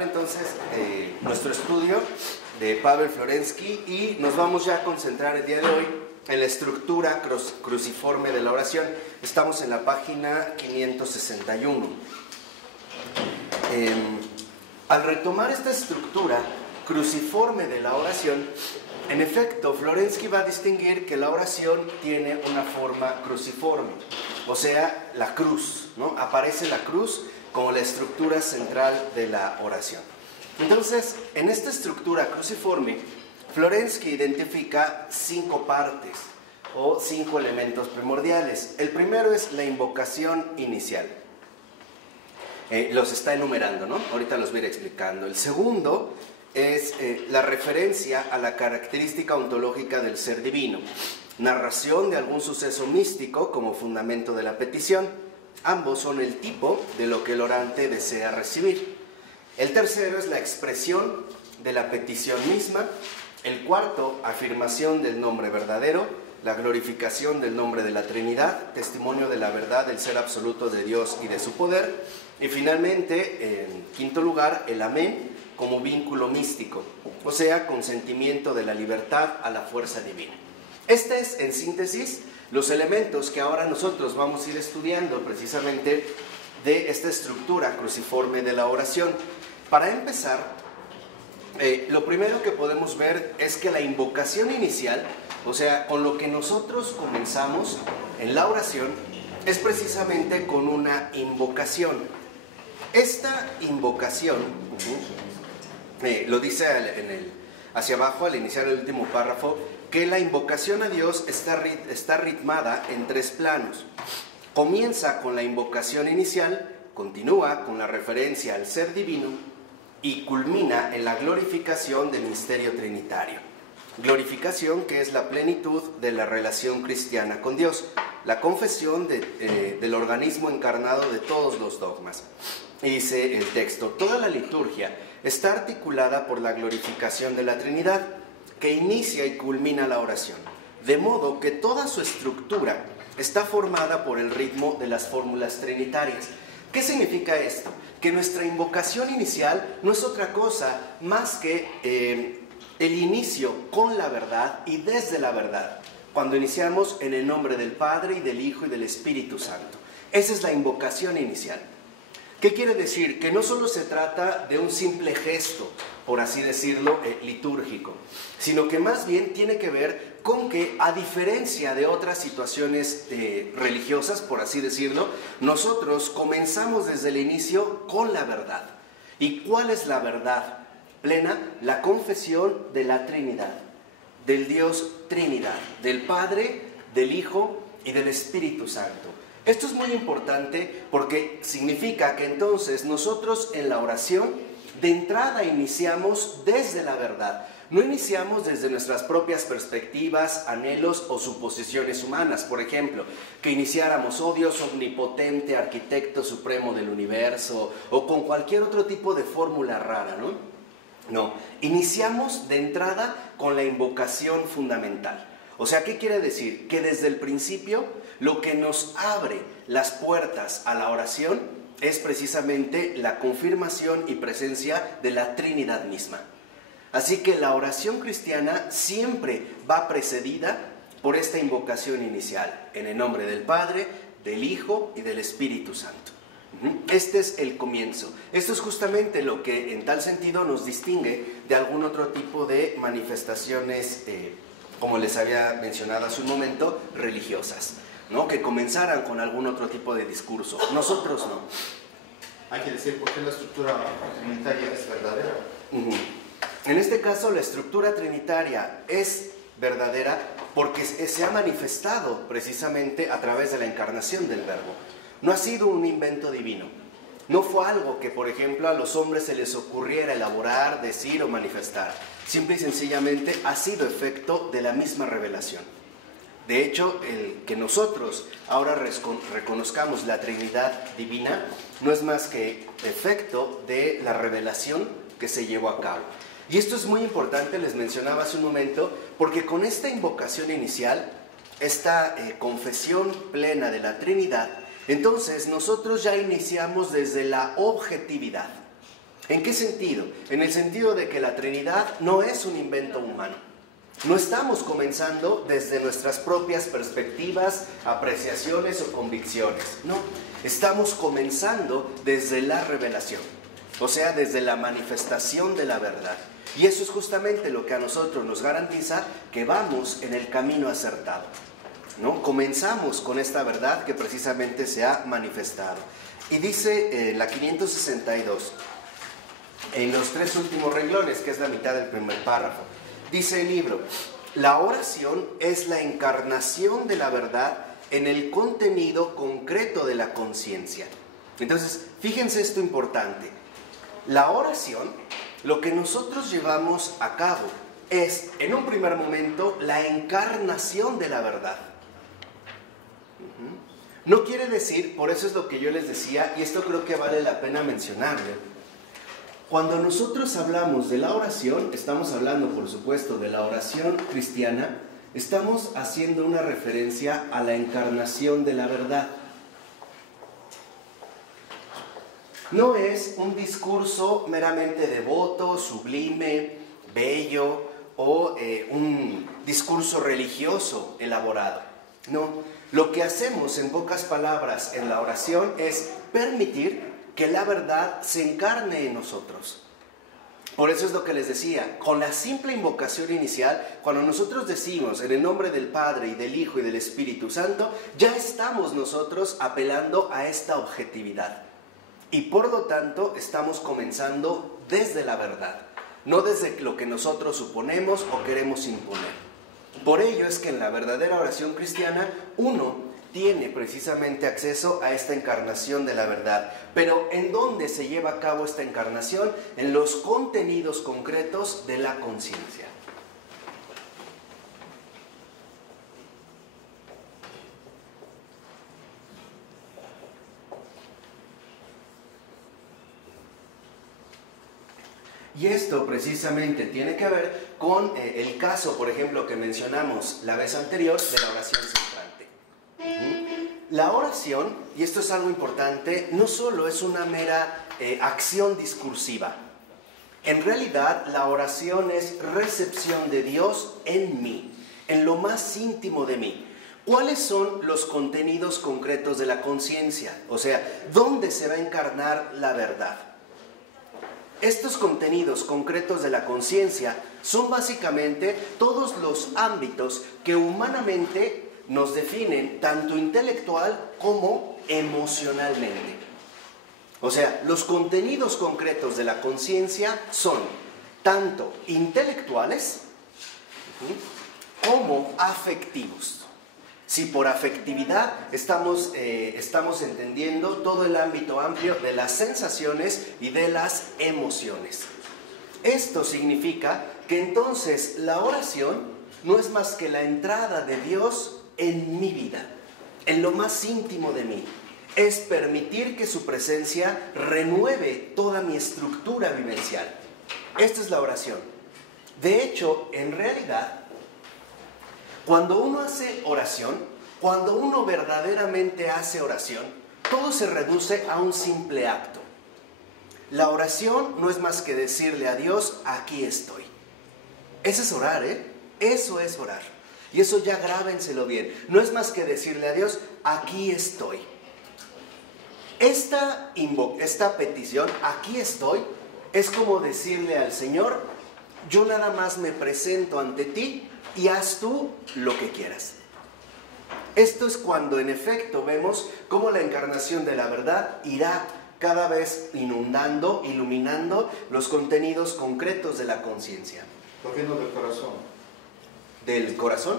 Entonces, nuestro estudio de Paweł Florensky y nos vamos ya a concentrar el día de hoy en la estructura cruciforme de la oración. Estamos en la página 561. Al retomar esta estructura cruciforme de la oración, en efecto, Florensky va a distinguir que la oración tiene una forma cruciforme, o sea, la cruz, ¿no? Aparece la cruz como la estructura central de la oración. Entonces, en esta estructura cruciforme, Florensky identifica 5 partes o 5 elementos primordiales. El primero es la invocación inicial. Los está enumerando, ¿no? Ahorita los voy a ir explicando. El segundo es la referencia a la característica ontológica del ser divino, narración de algún suceso místico como fundamento de la petición. Ambos son el tipo de lo que el orante desea recibir. El tercero es la expresión de la petición misma. El cuarto, afirmación del nombre verdadero, la glorificación del nombre de la Trinidad, testimonio de la verdad del ser absoluto de Dios y de su poder. Y finalmente, en quinto lugar, el amén como vínculo místico, o sea, consentimiento de la libertad a la fuerza divina. Este es, en síntesis, los elementos que ahora nosotros vamos a ir estudiando precisamente de esta estructura cruciforme de la oración. Para empezar, lo primero que podemos ver es que la invocación inicial, o sea, con lo que nosotros comenzamos en la oración, es precisamente con una invocación. Esta invocación, lo dice hacia abajo al iniciar el último párrafo, que la invocación a Dios está ritmada en 3 planos. Comienza con la invocación inicial, continúa con la referencia al ser divino y culmina en la glorificación del misterio trinitario. Glorificación que es la plenitud de la relación cristiana con Dios, la confesión del organismo encarnado de todos los dogmas. Y dice el texto, toda la liturgia está articulada por la glorificación de la Trinidad, que inicia y culmina la oración, de modo que toda su estructura está formada por el ritmo de las fórmulas trinitarias. ¿Qué significa esto? Que nuestra invocación inicial no es otra cosa más que el inicio con la verdad y desde la verdad, cuando iniciamos en el nombre del Padre y del Hijo y del Espíritu Santo. Esa es la invocación inicial. ¿Qué quiere decir? Que no solo se trata de un simple gesto, por así decirlo, litúrgico, sino que más bien tiene que ver con que, a diferencia de otras situaciones religiosas, por así decirlo, nosotros comenzamos desde el inicio con la verdad. ¿Y cuál es la verdad plena? La confesión de la Trinidad, del Dios Trinidad, del Padre, del Hijo y del Espíritu Santo. Esto es muy importante porque significa que entonces nosotros en la oración de entrada iniciamos desde la verdad. No iniciamos desde nuestras propias perspectivas, anhelos o suposiciones humanas. Por ejemplo, que iniciáramos, oh Dios omnipotente, arquitecto supremo del universo, o con cualquier otro tipo de fórmula rara, ¿no? No, iniciamos de entrada con la invocación fundamental. O sea, ¿qué quiere decir? Que desde el principio lo que nos abre las puertas a la oración es precisamente la confirmación y presencia de la Trinidad misma. Así que la oración cristiana siempre va precedida por esta invocación inicial, en el nombre del Padre, del Hijo y del Espíritu Santo. Este es el comienzo. Esto es justamente lo que en tal sentido nos distingue de algún otro tipo de manifestaciones, como les había mencionado hace un momento, religiosas, ¿no? Que comenzaran con algún otro tipo de discurso. Nosotros no. Hay que decir por qué la estructura trinitaria es verdadera. En este caso, la estructura trinitaria es verdadera porque se ha manifestado precisamente a través de la encarnación del Verbo. No ha sido un invento divino. No fue algo que, por ejemplo, a los hombres se les ocurriera elaborar, decir o manifestar. Simple y sencillamente ha sido efecto de la misma revelación. De hecho, el que nosotros ahora reconozcamos la Trinidad divina no es más que efecto de la revelación que se llevó a cabo. Y esto es muy importante, les mencionaba hace un momento, porque con esta invocación inicial, esta confesión plena de la Trinidad, entonces nosotros ya iniciamos desde la objetividad. ¿En qué sentido? En el sentido de que la Trinidad no es un invento humano. No estamos comenzando desde nuestras propias perspectivas, apreciaciones o convicciones. No, estamos comenzando desde la revelación, o sea, desde la manifestación de la verdad. Y eso es justamente lo que a nosotros nos garantiza que vamos en el camino acertado, ¿no? Comenzamos con esta verdad que precisamente se ha manifestado. Y dice la 562, en los 3 últimos renglones, que es la mitad del primer párrafo, dice el libro: la oración es la encarnación de la verdad en el contenido concreto de la conciencia. Entonces, fíjense esto importante. La oración, lo que nosotros llevamos a cabo es, en un primer momento, la encarnación de la verdad. No quiere decir, por eso es lo que yo les decía, y esto creo que vale la pena mencionarlo. Cuando nosotros hablamos de la oración, estamos hablando, por supuesto, de la oración cristiana, estamos haciendo una referencia a la encarnación de la verdad. No es un discurso meramente devoto, sublime, bello o un discurso religioso elaborado. No, lo que hacemos en pocas palabras en la oración es permitir que la verdad se encarne en nosotros. Por eso es lo que les decía, con la simple invocación inicial, cuando nosotros decimos en el nombre del Padre y del Hijo y del Espíritu Santo, ya estamos nosotros apelando a esta objetividad. Y por lo tanto estamos comenzando desde la verdad, no desde lo que nosotros suponemos o queremos imponer. Por ello es que en la verdadera oración cristiana uno tiene precisamente acceso a esta encarnación de la verdad. Pero ¿en dónde se lleva a cabo esta encarnación? En los contenidos concretos de la conciencia. Y esto precisamente tiene que ver con el caso, por ejemplo, que mencionamos la vez anterior de la oración centrante. La oración, y esto es algo importante, no solo es una mera acción discursiva. En realidad, la oración es recepción de Dios en mí, en lo más íntimo de mí. ¿Cuáles son los contenidos concretos de la conciencia? O sea, ¿dónde se va a encarnar la verdad? Estos contenidos concretos de la conciencia son básicamente todos los ámbitos que humanamente nos definen tanto intelectual como emocionalmente. O sea, los contenidos concretos de la conciencia son tanto intelectuales como afectivos. Si por afectividad estamos entendiendo todo el ámbito amplio de las sensaciones y de las emociones. Esto significa que entonces la oración no es más que la entrada de Dios en mi vida, en lo más íntimo de mí. Es permitir que su presencia renueve toda mi estructura vivencial. Esta es la oración. De hecho, en realidad, cuando uno hace oración, cuando uno verdaderamente hace oración, todo se reduce a un simple acto. La oración no es más que decirle a Dios, aquí estoy. Eso es orar, ¿eh? Eso es orar. Y eso ya grábenselo bien. No es más que decirle a Dios, aquí estoy. Esta petición, aquí estoy, es como decirle al Señor, yo nada más me presento ante ti y haz tú lo que quieras. Esto es cuando en efecto vemos cómo la encarnación de la verdad irá cada vez inundando, iluminando los contenidos concretos de la conciencia. ¿Por qué no del corazón? ¿Del corazón?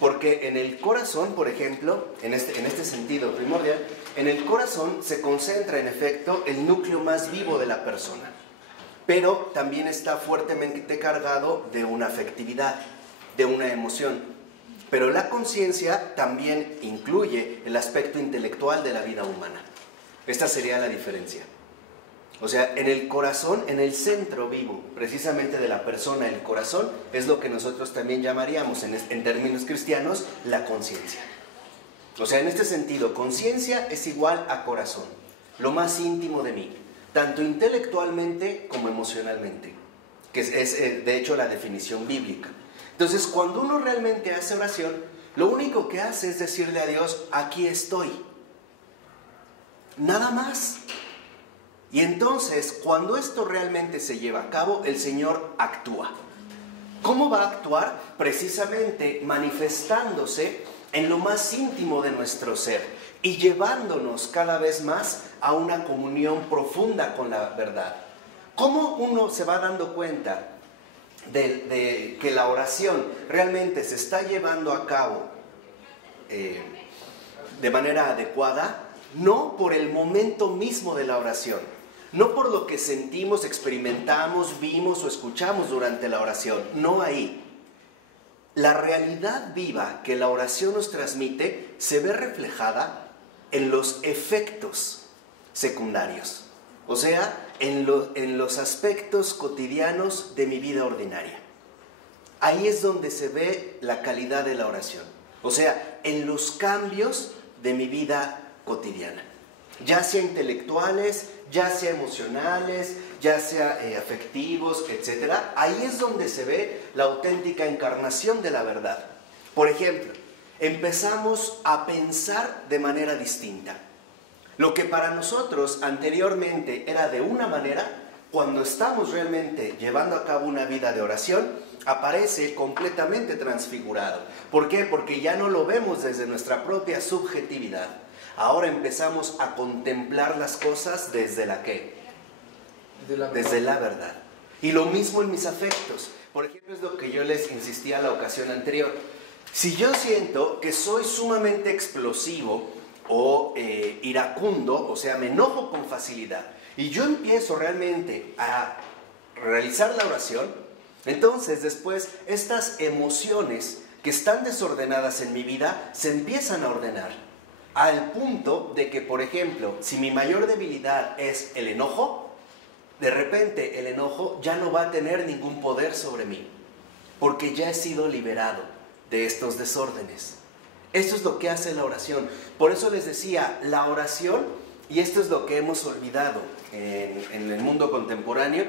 Porque en el corazón, por ejemplo, en este sentido primordial, en el corazón se concentra en efecto el núcleo más vivo de la persona, pero también está fuertemente cargado de una afectividad, de una emoción. Pero la conciencia también incluye el aspecto intelectual de la vida humana. Esta sería la diferencia. O sea, en el corazón, en el centro vivo, precisamente de la persona, el corazón, es lo que nosotros también llamaríamos, en términos cristianos, la conciencia. O sea, en este sentido, conciencia es igual a corazón, lo más íntimo de mí. tanto intelectualmente como emocionalmente, que es de hecho la definición bíblica. Entonces, cuando uno realmente hace oración, lo único que hace es decirle a Dios, aquí estoy. Nada más. Y entonces, cuando esto realmente se lleva a cabo, el Señor actúa. ¿Cómo va a actuar? Precisamente manifestándose en lo más íntimo de nuestro ser y llevándonos cada vez más a una comunión profunda con la verdad. ¿Cómo uno se va dando cuenta de que la oración realmente se está llevando a cabo de manera adecuada? No por el momento mismo de la oración, no por lo que sentimos, experimentamos, vimos o escuchamos durante la oración, no ahí. La realidad viva que la oración nos transmite se ve reflejada en los efectos secundarios, o sea, en los aspectos cotidianos de mi vida ordinaria. Ahí es donde se ve la calidad de la oración, o sea, en los cambios de mi vida cotidiana, ya sea intelectuales, ya sea emocionales, ya sea afectivos, etc. Ahí es donde se ve la auténtica encarnación de la verdad. Por ejemplo, empezamos a pensar de manera distinta. Lo que para nosotros anteriormente era de una manera, cuando estamos realmente llevando a cabo una vida de oración, aparece completamente transfigurado. ¿Por qué? Porque ya no lo vemos desde nuestra propia subjetividad. Ahora empezamos a contemplar las cosas desde la ¿qué? Desde la verdad. Y lo mismo en mis afectos. Por ejemplo, es lo que yo les insistía la ocasión anterior. Si yo siento que soy sumamente explosivo o iracundo, o sea, me enojo con facilidad, y yo empiezo realmente a realizar la oración, entonces después estas emociones que están desordenadas en mi vida se empiezan a ordenar. Al punto de que, por ejemplo, si mi mayor debilidad es el enojo, de repente el enojo ya no va a tener ningún poder sobre mí, porque ya he sido liberado de estos desórdenes. Esto es lo que hace la oración. Por eso les decía, la oración, y esto es lo que hemos olvidado en el mundo contemporáneo,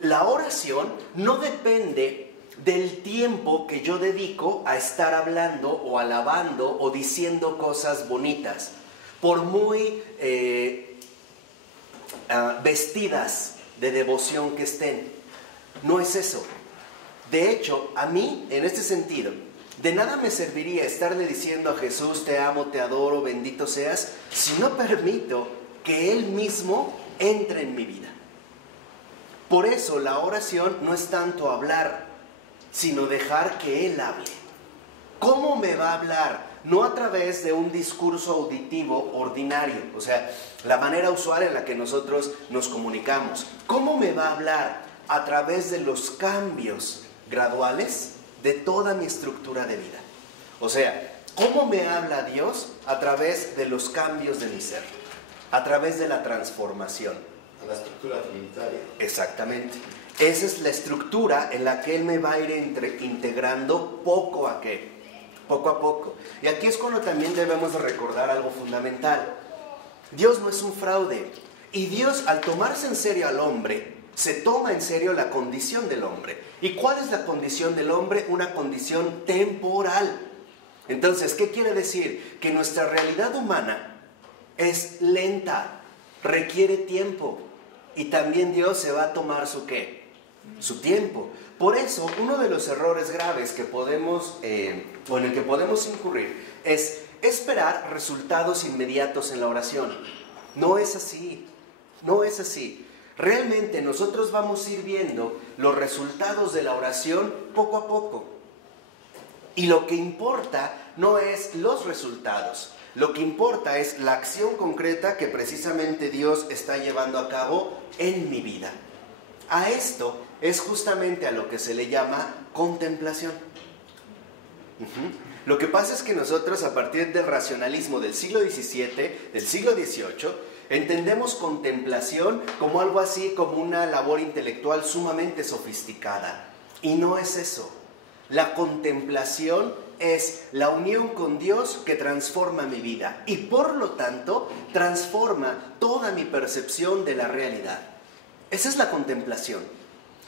la oración no depende del tiempo que yo dedico a estar hablando o alabando o diciendo cosas bonitas, por muy vestidas de devoción que estén. No es eso. De hecho, a mí, en este sentido, de nada me serviría estarle diciendo a Jesús, te amo, te adoro, bendito seas, si no permito que Él mismo entre en mi vida. Por eso la oración no es tanto hablar, sino dejar que Él hable. ¿Cómo me va a hablar? No a través de un discurso auditivo ordinario, o sea, la manera usual en la que nosotros nos comunicamos. ¿Cómo me va a hablar? A través de los cambios graduales de toda mi estructura de vida. O sea, ¿cómo me habla Dios? A través de los cambios de mi ser, a través de la transformación. A la estructura trinitaria. Exactamente. Esa es la estructura en la que Él me va a ir integrando poco a poco. Y aquí es cuando también debemos recordar algo fundamental. Dios no es un fraude. Y Dios, al tomarse en serio al hombre, se toma en serio la condición del hombre. ¿Y cuál es la condición del hombre? Una condición temporal. Entonces, ¿qué quiere decir? Que nuestra realidad humana es lenta, requiere tiempo. Y también Dios se va a tomar su ¿qué? Su tiempo. Por eso, uno de los errores graves que podemos, o en el que podemos incurrir, es esperar resultados inmediatos en la oración. No es así. No es así. Realmente nosotros vamos a ir viendo los resultados de la oración poco a poco. Y lo que importa no es los resultados. Lo que importa es la acción concreta que precisamente Dios está llevando a cabo en mi vida. A esto es justamente a lo que se le llama contemplación. Lo que pasa es que nosotros, a partir del racionalismo del siglo XVII, del siglo XVIII, entendemos contemplación como algo así como una labor intelectual sumamente sofisticada. Y no es eso. La contemplación es la unión con Dios que transforma mi vida y por lo tanto transforma toda mi percepción de la realidad. Esa es la contemplación.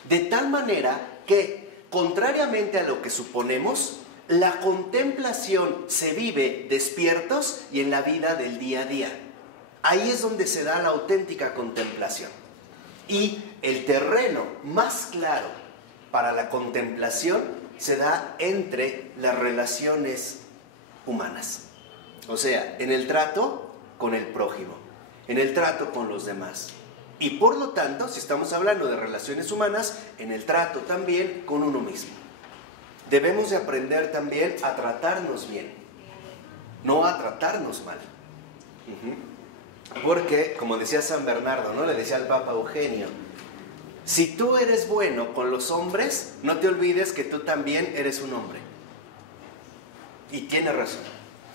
De tal manera que, contrariamente a lo que suponemos, la contemplación se vive despiertos y en la vida del día a día. Ahí es donde se da la auténtica contemplación. Y el terreno más claro para la contemplación se da entre las relaciones humanas. O sea, en el trato con el prójimo, en el trato con los demás. Y por lo tanto, si estamos hablando de relaciones humanas, en el trato también con uno mismo. Debemos de aprender también a tratarnos bien, no a tratarnos mal. Porque, como decía San Bernardo, ¿no? Le decía al Papa Eugenio, si tú eres bueno con los hombres, no te olvides que tú también eres un hombre. Y tiene razón.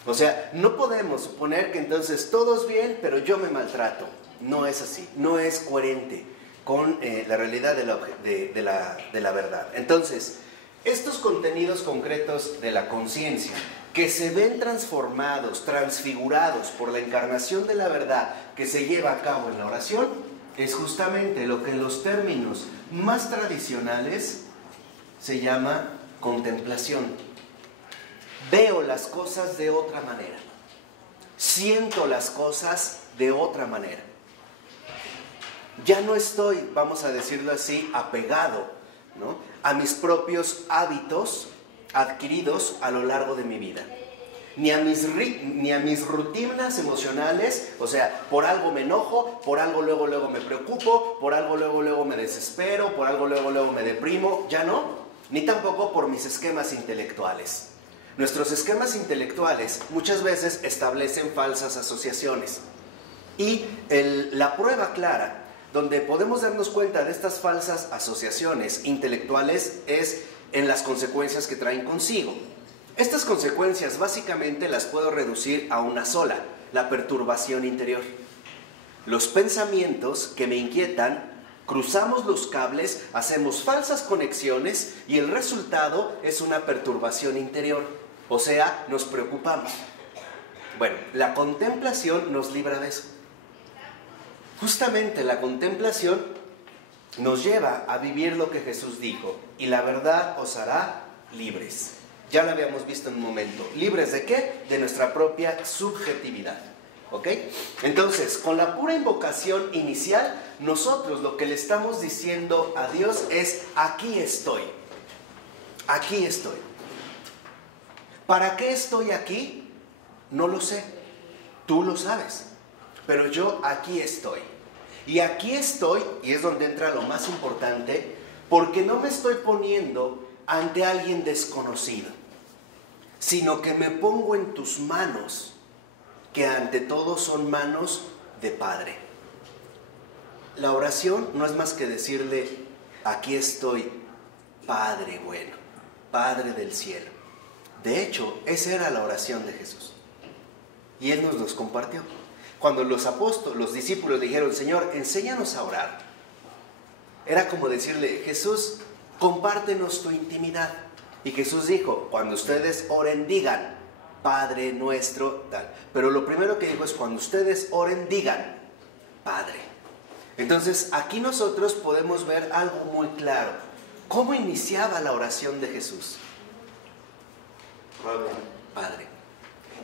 O sea, no podemos suponer que entonces todos bien, pero yo me maltrato. No es así, no es coherente con la realidad de la verdad. Entonces, estos contenidos concretos de la conciencia, que se ven transformados, transfigurados por la encarnación de la verdad que se lleva a cabo en la oración, es justamente lo que en los términos más tradicionales se llama contemplación. Veo las cosas de otra manera, siento las cosas de otra manera. Ya no estoy, vamos a decirlo así, apegado, ¿no?, a mis propios hábitos adquiridos a lo largo de mi vida. Ni a mis rutinas emocionales, o sea, por algo me enojo, por algo luego me preocupo, por algo luego me desespero, por algo luego me deprimo, ya no, ni tampoco por mis esquemas intelectuales. Nuestros esquemas intelectuales muchas veces establecen falsas asociaciones y la prueba clara donde podemos darnos cuenta de estas falsas asociaciones intelectuales es en las consecuencias que traen consigo. Estas consecuencias básicamente las puedo reducir a una sola: la perturbación interior. Los pensamientos que me inquietan, cruzamos los cables, hacemos falsas conexiones y el resultado es una perturbación interior. O sea, nos preocupamos. Bueno, la contemplación nos libra de eso. Justamente la contemplación nos lleva a vivir lo que Jesús dijo: y la verdad os hará libres. Ya lo habíamos visto en un momento. ¿Libres de qué? De nuestra propia subjetividad. ¿Ok? Entonces, con la pura invocación inicial, nosotros lo que le estamos diciendo a Dios es: aquí estoy. Aquí estoy. ¿Para qué estoy aquí? No lo sé. Tú lo sabes. Pero yo aquí estoy. Y aquí estoy, y es donde entra lo más importante, porque no me estoy poniendo ante alguien desconocido, sino que me pongo en tus manos, que ante todo son manos de Padre. La oración no es más que decirle: aquí estoy, Padre bueno, Padre del cielo. De hecho, esa era la oración de Jesús. Y Él nos los compartió. Cuando los discípulos le dijeron: Señor, enséñanos a orar, era como decirle: Jesús, compártenos tu intimidad. Y Jesús dijo: cuando ustedes oren, digan: Padre nuestro, tal. Pero lo primero que dijo es: cuando ustedes oren, digan: Padre. Entonces, aquí nosotros podemos ver algo muy claro. ¿Cómo iniciaba la oración de Jesús? Padre.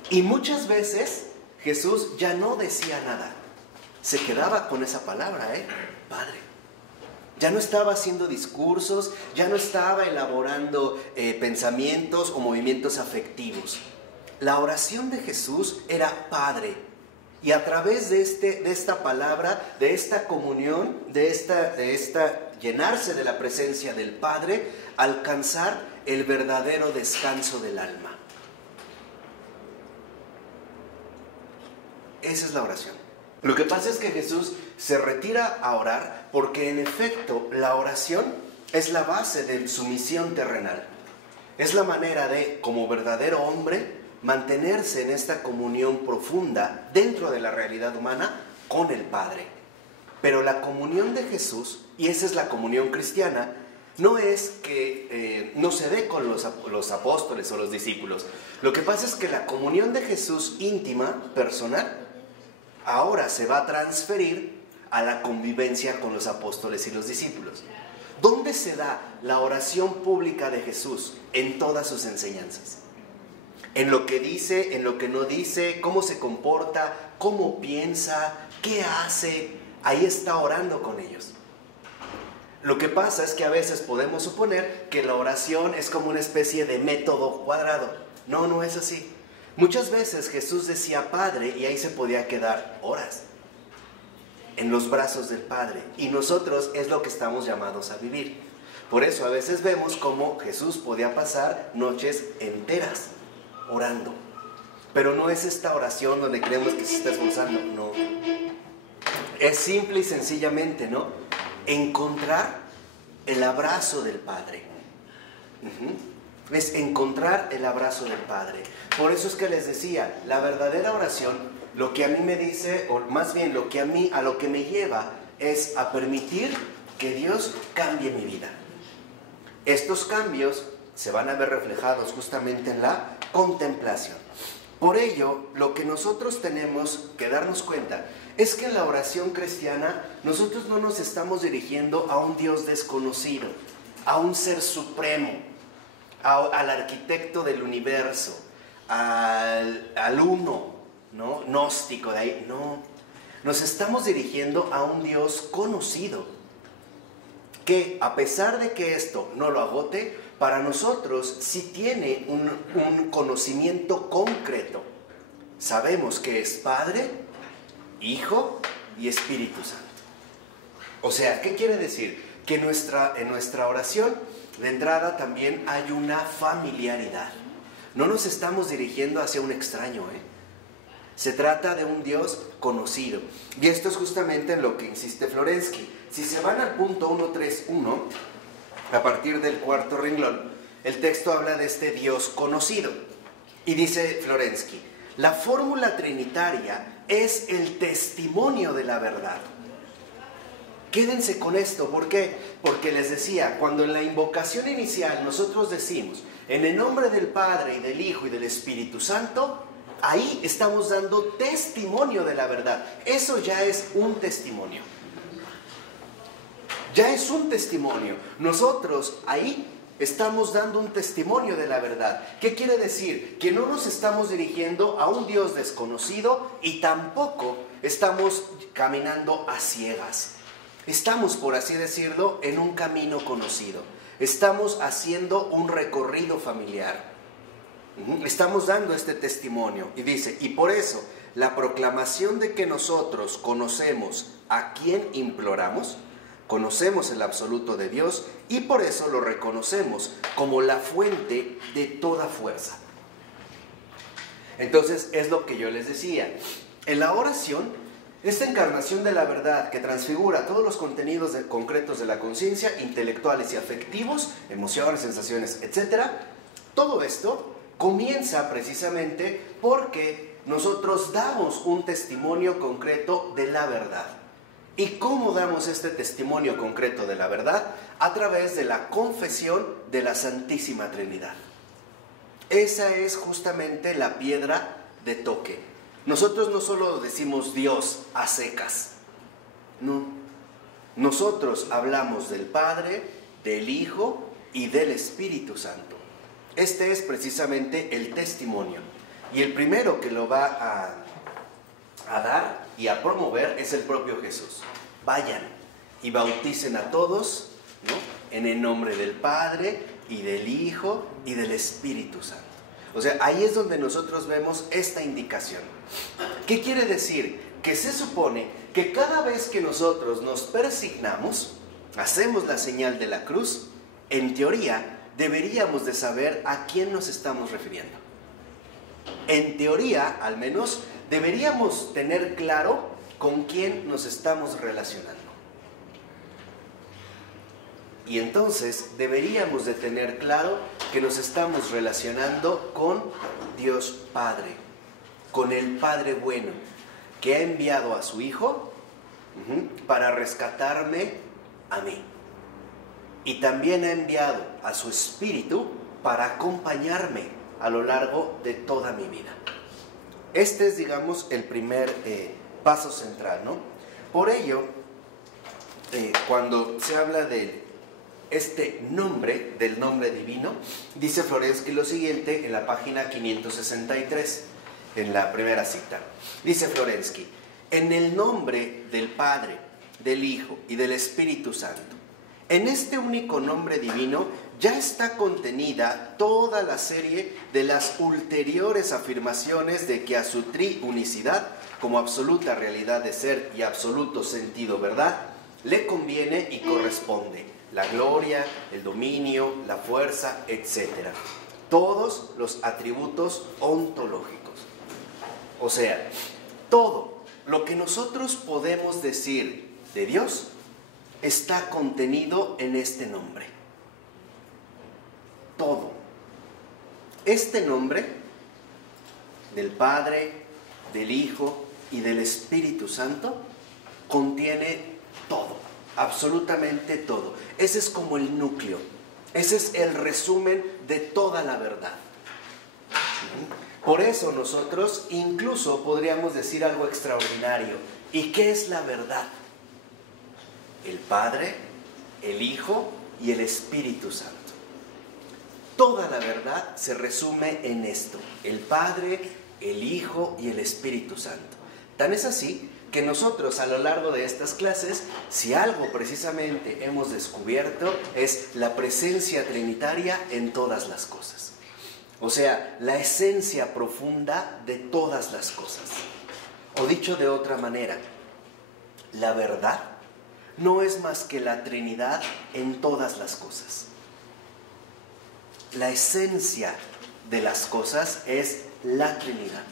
Y muchas veces Jesús ya no decía nada, se quedaba con esa palabra, Padre. Ya no estaba haciendo discursos, ya no estaba elaborando pensamientos o movimientos afectivos. La oración de Jesús era Padre. Y a través de esta palabra, de esta comunión, de esta llenarse de la presencia del Padre, alcanzar el verdadero descanso del alma. Esa es la oración. Lo que pasa es que Jesús se retira a orar porque en efecto la oración es la base de su misión terrenal. Es la manera de, como verdadero hombre, mantenerse en esta comunión profunda dentro de la realidad humana con el Padre. Pero la comunión de Jesús, y esa es la comunión cristiana, no es que no se dé con los apóstoles o los discípulos. Lo que pasa es que la comunión de Jesús íntima, personal, ahora se va a transferir a la convivencia con los apóstoles y los discípulos. ¿Dónde se da la oración pública de Jesús? En todas sus enseñanzas. En lo que dice, en lo que no dice, cómo se comporta, cómo piensa, qué hace. Ahí está orando con ellos. Lo que pasa es que a veces podemos suponer que la oración es como una especie de método cuadrado. No, no es así. Muchas veces Jesús decía Padre y ahí se podía quedar horas en los brazos del Padre. Y nosotros es lo que estamos llamados a vivir. Por eso a veces vemos cómo Jesús podía pasar noches enteras orando. Pero no es esta oración donde creemos que se está esforzando, no. Es simple y sencillamente, ¿no? Encontrar el abrazo del Padre. Es encontrar el abrazo del Padre. Por eso es que les decía, la verdadera oración, lo que a mí me dice, o más bien a lo que me lleva, es a permitir que Dios cambie mi vida. Estos cambios se van a ver reflejados justamente en la contemplación. Por ello, lo que nosotros tenemos que darnos cuenta es que en la oración cristiana nosotros no nos estamos dirigiendo a un Dios desconocido, a un ser supremo, al arquitecto del universo, al uno, ¿no? Gnóstico de ahí. No, nos estamos dirigiendo a un Dios conocido, que a pesar de que esto no lo agote, para nosotros sí tiene un conocimiento concreto. Sabemos que es Padre, Hijo y Espíritu Santo. O sea, ¿qué quiere decir? Que en nuestra oración, de entrada, también hay una familiaridad. No nos estamos dirigiendo hacia un extraño, Se trata de un Dios conocido. Y esto es justamente en lo que insiste Florensky. Si se van al punto 131, a partir del cuarto renglón, el texto habla de este Dios conocido. Y dice Florensky, la fórmula trinitaria es el testimonio de la verdad. Quédense con esto, ¿por qué? Porque les decía, cuando en la invocación inicial nosotros decimos, en el nombre del Padre y del Hijo y del Espíritu Santo, ahí estamos dando testimonio de la verdad. Eso ya es un testimonio. Ya es un testimonio. Nosotros ahí estamos dando un testimonio de la verdad. ¿Qué quiere decir? Que no nos estamos dirigiendo a un Dios desconocido y tampoco estamos caminando a ciegas. Estamos, por así decirlo, en un camino conocido. Estamos haciendo un recorrido familiar. Estamos dando este testimonio. Y dice, y por eso, la proclamación de que nosotros conocemos a quién imploramos, conocemos el absoluto de Dios y por eso lo reconocemos como la fuente de toda fuerza. Entonces, es lo que yo les decía. En la oración, esta encarnación de la verdad que transfigura todos los contenidos concretos de la conciencia, intelectuales y afectivos, emociones, sensaciones, etc., todo esto comienza precisamente porque nosotros damos un testimonio concreto de la verdad. ¿Y cómo damos este testimonio concreto de la verdad? A través de la confesión de la Santísima Trinidad. Esa es justamente la piedra de toque. Nosotros no solo decimos Dios a secas, no. Nosotros hablamos del Padre, del Hijo y del Espíritu Santo. Este es precisamente el testimonio. Y el primero que lo va a dar y a promover es el propio Jesús. Vayan y bauticen a todos, ¿no?, en el nombre del Padre y del Hijo y del Espíritu Santo. O sea, ahí es donde nosotros vemos esta indicación. ¿Qué quiere decir? Que se supone que cada vez que nosotros nos persignamos, hacemos la señal de la cruz, en teoría deberíamos de saber a quién nos estamos refiriendo. En teoría, al menos, deberíamos tener claro con quién nos estamos relacionando. Y entonces deberíamos de tener claro que nos estamos relacionando con Dios Padre, con el Padre bueno, que ha enviado a su Hijo para rescatarme a mí. y también ha enviado a su Espíritu para acompañarme a lo largo de toda mi vida. Este es, digamos, el primer paso central, ¿no? Por ello, cuando se habla de este nombre, del nombre divino, dice Florensky lo siguiente en la página 563, en la primera cita. Dice Florensky: en el nombre del Padre, del Hijo y del Espíritu Santo, en este único nombre divino ya está contenida toda la serie de las ulteriores afirmaciones de que a su triunicidad, como absoluta realidad de ser y absoluto sentido verdad, le conviene y corresponde la gloria, el dominio, la fuerza, etc. Todos los atributos ontológicos. O sea, todo lo que nosotros podemos decir de Dios está contenido en este nombre. Todo. Este nombre del Padre, del Hijo y del Espíritu Santo contiene todo, absolutamente todo. Ese es como el núcleo, ese es el resumen de toda la verdad. Por eso nosotros incluso podríamos decir algo extraordinario. ¿Y qué es la verdad? El Padre, el Hijo y el Espíritu Santo. Toda la verdad se resume en esto: el Padre, el Hijo y el Espíritu Santo. Tan es así que nosotros a lo largo de estas clases, si algo precisamente hemos descubierto, es la presencia trinitaria en todas las cosas. O sea, la esencia profunda de todas las cosas. O dicho de otra manera, la verdad no es más que la Trinidad en todas las cosas. La esencia de las cosas es la Trinidad.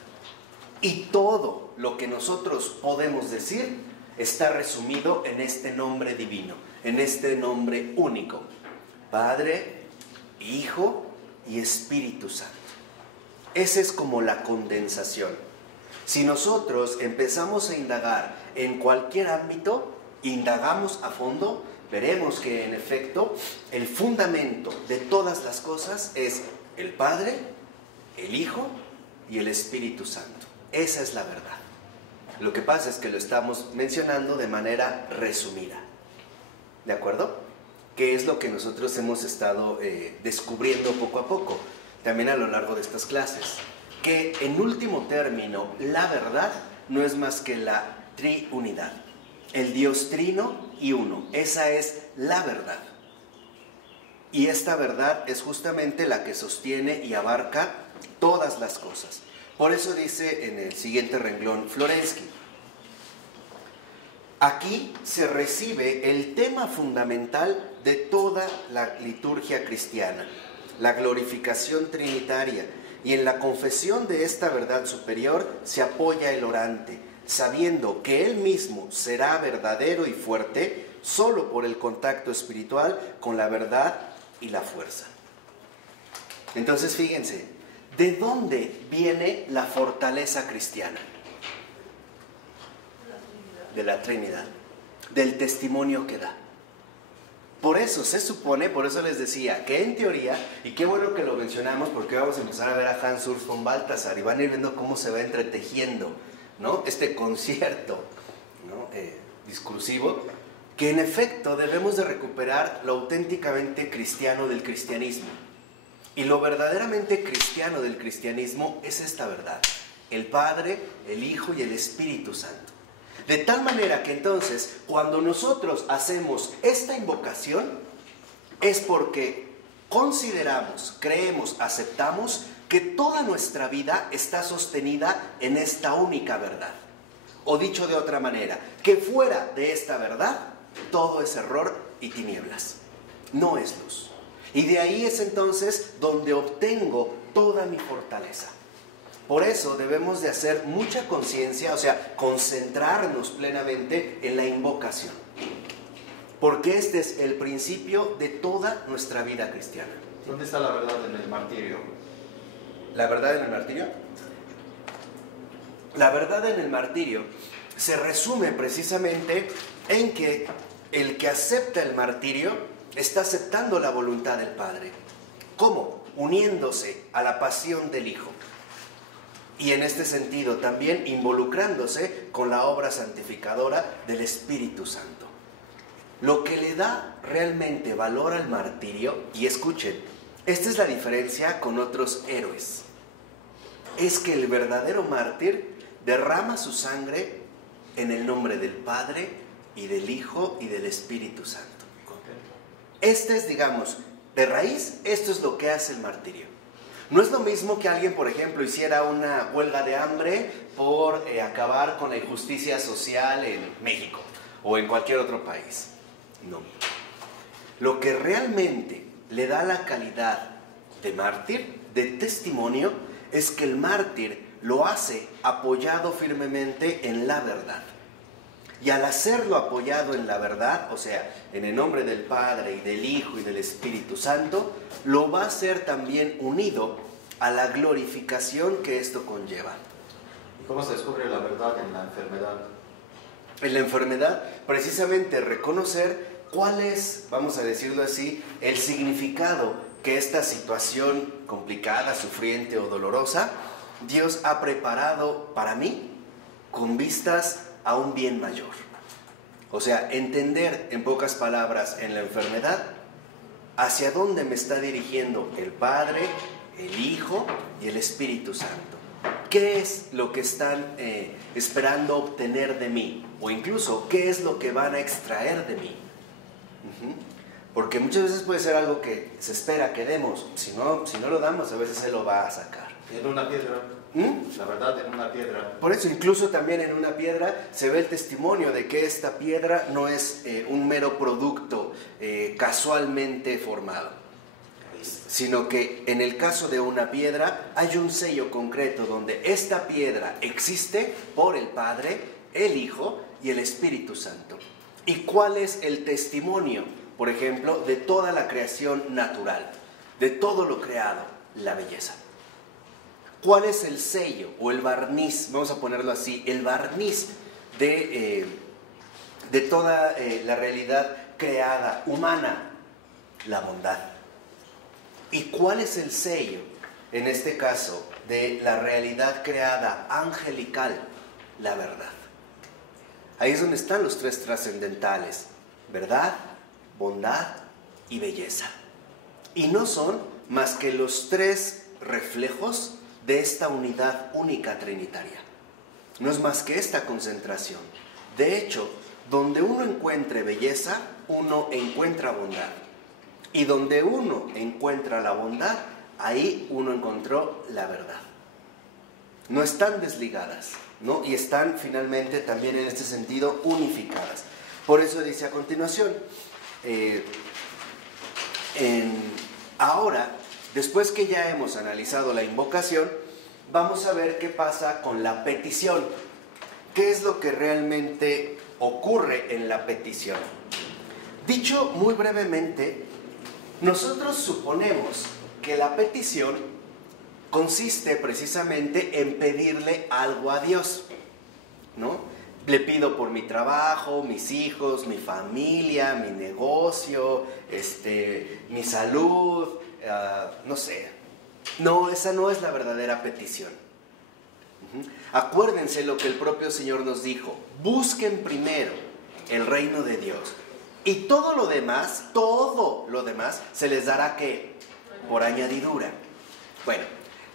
Y todo lo que nosotros podemos decir está resumido en este nombre divino, en este nombre único: Padre, Hijo y Espíritu Santo. Esa es como la condensación. Si nosotros empezamos a indagar en cualquier ámbito, indagamos a fondo, veremos que en efecto el fundamento de todas las cosas es el Padre, el Hijo y el Espíritu Santo. Esa es la verdad. Lo que pasa es que lo estamos mencionando de manera resumida. ¿De acuerdo? Que es lo que nosotros hemos estado descubriendo poco a poco, también a lo largo de estas clases. Que en último término, la verdad no es más que la triunidad. El Dios trino y uno. Esa es la verdad. Y esta verdad es justamente la que sostiene y abarca todas las cosas. Por eso dice en el siguiente renglón Florensky: aquí se recibe el tema fundamental de toda la liturgia cristiana, la glorificación trinitaria, y en la confesión de esta verdad superior se apoya el orante, sabiendo que él mismo será verdadero y fuerte solo por el contacto espiritual con la verdad y la fuerza. Entonces fíjense, ¿de dónde viene la fortaleza cristiana? De la Trinidad, del testimonio que da. Por eso se supone, por eso les decía que en teoría, y qué bueno que lo mencionamos porque vamos a empezar a ver a Hans Urs von Balthasar y van a ir viendo cómo se va entretejiendo, ¿no?, este concierto, ¿no?, discursivo, que en efecto debemos de recuperar lo auténticamente cristiano del cristianismo. Y lo verdaderamente cristiano del cristianismo es esta verdad: el Padre, el Hijo y el Espíritu Santo. De tal manera que entonces, cuando nosotros hacemos esta invocación, es porque consideramos, creemos, aceptamos que toda nuestra vida está sostenida en esta única verdad. O dicho de otra manera, que fuera de esta verdad, todo es error y tinieblas. No es luz. Y de ahí es entonces donde obtengo toda mi fortaleza. Por eso debemos de hacer mucha conciencia, o sea, concentrarnos plenamente en la invocación. Porque este es el principio de toda nuestra vida cristiana. ¿Dónde está la verdad en el martirio? ¿La verdad en el martirio? La verdad en el martirio se resume precisamente en que el que acepta el martirio está aceptando la voluntad del Padre. ¿Cómo? Uniéndose a la pasión del Hijo. Y en este sentido también involucrándose con la obra santificadora del Espíritu Santo. Lo que le da realmente valor al martirio, y escuchen, esta es la diferencia con otros héroes, es que el verdadero mártir derrama su sangre en el nombre del Padre y del Hijo y del Espíritu Santo. Este es, digamos, de raíz, esto es lo que hace el martirio. No es lo mismo que alguien, por ejemplo, hiciera una huelga de hambre por acabar con la injusticia social en México o en cualquier otro país. No. Lo que realmente le da la calidad de mártir, de testimonio, es que el mártir lo hace apoyado firmemente en la verdad. Y al hacerlo apoyado en la verdad, o sea, en el nombre del Padre y del Hijo y del Espíritu Santo, lo va a hacer también unido a la glorificación que esto conlleva. ¿Y cómo se descubre la verdad en la enfermedad? En la enfermedad, precisamente reconocer cuál es, vamos a decirlo así, el significado que esta situación complicada, sufriente o dolorosa, Dios ha preparado para mí con vistas a un bien mayor. O sea, entender en pocas palabras en la enfermedad hacia dónde me está dirigiendo el Padre, el Hijo y el Espíritu Santo. ¿Qué es lo que están esperando obtener de mí? O incluso, ¿qué es lo que van a extraer de mí? Porque muchas veces puede ser algo que se espera que demos. Si no lo damos, a veces Él lo va a sacar. En una piedra. La verdad en una piedra. Por eso, incluso también en una piedra se ve el testimonio de que esta piedra no es un mero producto casualmente formado, sino que en el caso de una piedra hay un sello concreto donde esta piedra existe por el Padre, el Hijo y el Espíritu Santo. ¿Y cuál es el testimonio, por ejemplo, de toda la creación natural, de todo lo creado? La belleza. ¿Cuál es el sello o el barniz, vamos a ponerlo así, el barniz de toda la realidad creada, humana? La bondad. ¿Y cuál es el sello, en este caso, de la realidad creada angelical? La verdad. Ahí es donde están los tres trascendentales: verdad, bondad y belleza. Y no son más que los tres reflejos de esta unidad única trinitaria. No es más que esta concentración. De hecho, donde uno encuentre belleza, uno encuentra bondad. Y donde uno encuentra la bondad, ahí uno encontró la verdad. No están desligadas, ¿no? Y están finalmente también en este sentido unificadas. Por eso dice a continuación, ahora, después que ya hemos analizado la invocación, vamos a ver qué pasa con la petición. ¿Qué es lo que realmente ocurre en la petición? Dicho muy brevemente, nosotros suponemos que la petición consiste precisamente en pedirle algo a Dios, ¿no? Le pido por mi trabajo, mis hijos, mi familia, mi negocio, mi salud, no sé. No, esa no es la verdadera petición. Acuérdense lo que el propio Señor nos dijo: busquen primero el reino de Dios y todo lo demás se les dará ¿qué? Por añadidura. Bueno,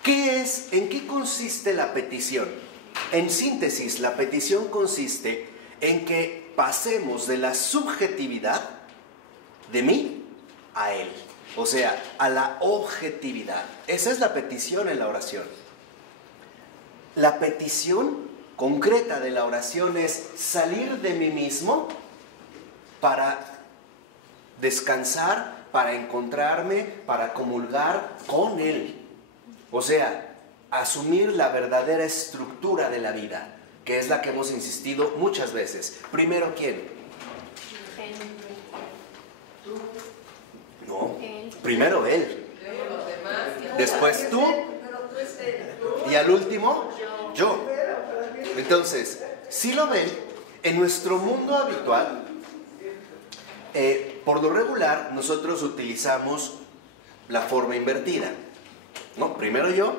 ¿en qué consiste la petición? En síntesis, la petición consiste en que pasemos de la subjetividad de mí a Él. O sea, a la objetividad. Esa es la petición en la oración. La petición concreta de la oración es salir de mí mismo para descansar, para encontrarme, para comulgar con Él. O sea, asumir la verdadera estructura de la vida, que es la que hemos insistido muchas veces. Primero, ¿quién? No, primero Él. Después tú. Y al último, yo. Entonces, si lo ven, en nuestro mundo habitual, por lo regular nosotros utilizamos la forma invertida, ¿no? Primero yo,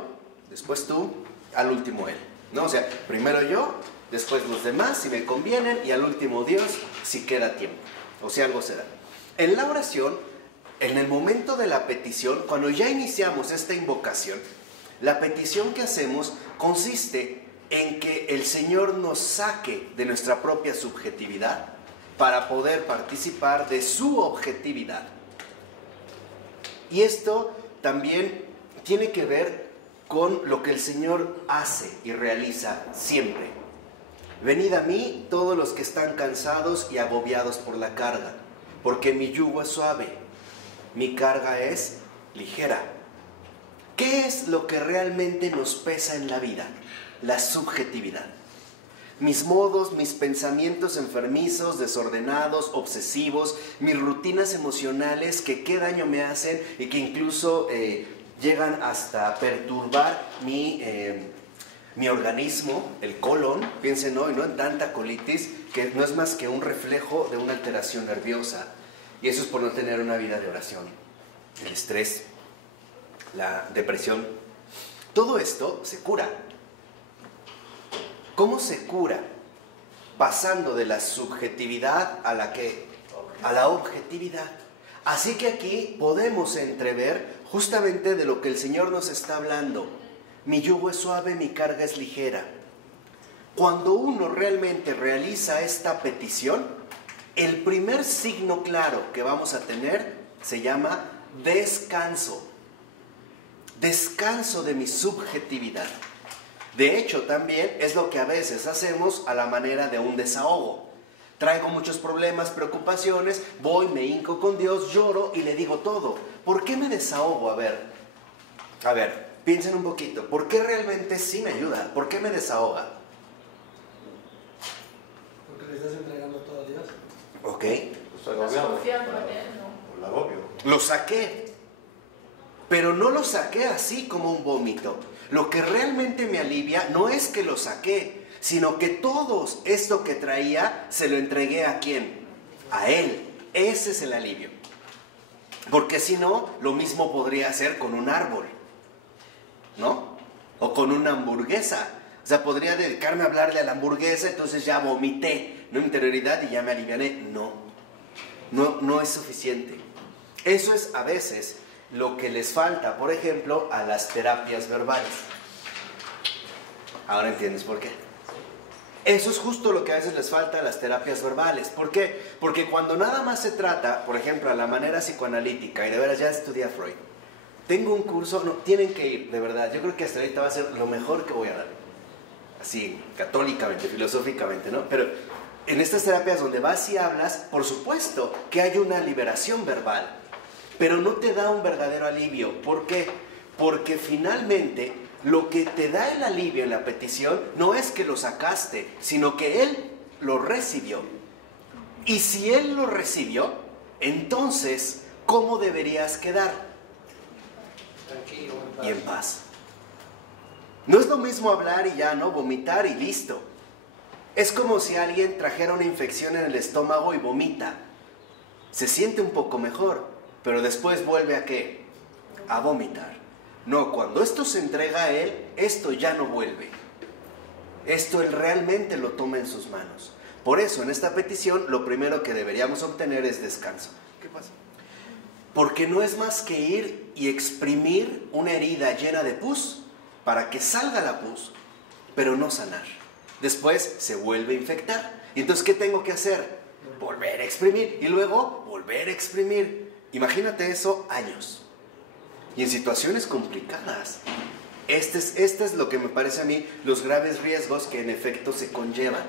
después tú, al último él, ¿no? O sea, primero yo, después los demás si me convienen y al último Dios si queda tiempo, o si algo se da. En la oración, en el momento de la petición, cuando ya iniciamos esta invocación, la petición que hacemos consiste en que el Señor nos saque de nuestra propia subjetividad para poder participar de su objetividad. Y esto también tiene que ver con lo que el Señor hace y realiza siempre. Venid a mí todos los que están cansados y agobiados por la carga, porque mi yugo es suave, mi carga es ligera. ¿Qué es lo que realmente nos pesa en la vida? La subjetividad. Mis modos, mis pensamientos enfermizos, desordenados, obsesivos, mis rutinas emocionales que qué daño me hacen y que incluso llegan hasta perturbar mi organismo, el colon. Piensen hoy, ¿no?, en tanta colitis, que no es más que un reflejo de una alteración nerviosa. Y eso es por no tener una vida de oración. El estrés, la depresión, todo esto se cura. ¿Cómo se cura? Pasando de la subjetividad a la ¿qué? A la objetividad. Así que aquí podemos entrever justamente de lo que el Señor nos está hablando. Mi yugo es suave, mi carga es ligera. Cuando uno realmente realiza esta petición, el primer signo claro que vamos a tener se llama descanso. Descanso de mi subjetividad. De hecho, también es lo que a veces hacemos a la manera de un desahogo. Traigo muchos problemas, preocupaciones, voy, me hinco con Dios, lloro y le digo todo. ¿Por qué me desahogo? A ver, piensen un poquito. ¿Por qué realmente sí me ayuda? ¿Por qué me desahoga? Porque le estás entregando todo a Dios. Ok. Estoy agobiado. Confiando en él, ¿no? Por el agobio. Lo saqué. Pero no lo saqué así como un vómito. Lo que realmente me alivia no es que lo saqué, sino que todo esto que traía se lo entregué ¿a quién? A Él. Ese es el alivio. Porque si no, lo mismo podría hacer con un árbol, ¿no? O con una hamburguesa. O sea, podría dedicarme a hablarle a la hamburguesa, entonces ya vomité, ¿no? Interioridad y ya me aliviané. No es suficiente. Eso es a veces lo que les falta, por ejemplo, a las terapias verbales. Ahora entiendes por qué. Eso es justo lo que a veces les falta a las terapias verbales. ¿Por qué? Porque cuando nada más se trata, por ejemplo, a la manera psicoanalítica, y de veras ya estudié a Freud, tengo un curso, no, tienen que ir, de verdad, yo creo que hasta ahorita va a ser lo mejor que voy a dar. Así, católicamente, filosóficamente, ¿no? Pero en estas terapias donde vas y hablas, por supuesto que hay una liberación verbal, pero no te da un verdadero alivio. ¿Por qué? Porque finalmente lo que te da el alivio en la petición no es que lo sacaste, sino que Él lo recibió. Y si Él lo recibió, entonces, ¿cómo deberías quedar? Tranquilo, Y en paz. No es lo mismo hablar y ya, ¿no? Vomitar y listo. Es como si alguien trajera una infección en el estómago y vomita. Se siente un poco mejor, pero después vuelve ¿a qué? A vomitar. No, cuando esto se entrega a Él, esto ya no vuelve. Esto Él realmente lo toma en sus manos. Por eso, en esta petición, lo primero que deberíamos obtener es descanso. ¿Qué pasa? Porque no es más que ir y exprimir una herida llena de pus para que salga la pus, pero no sanar. Después se vuelve a infectar. ¿Y entonces qué tengo que hacer? Volver a exprimir y luego volver a exprimir. Imagínate eso años. Y en situaciones complicadas. Este es lo que me parece a mí los graves riesgos que en efecto se conllevan.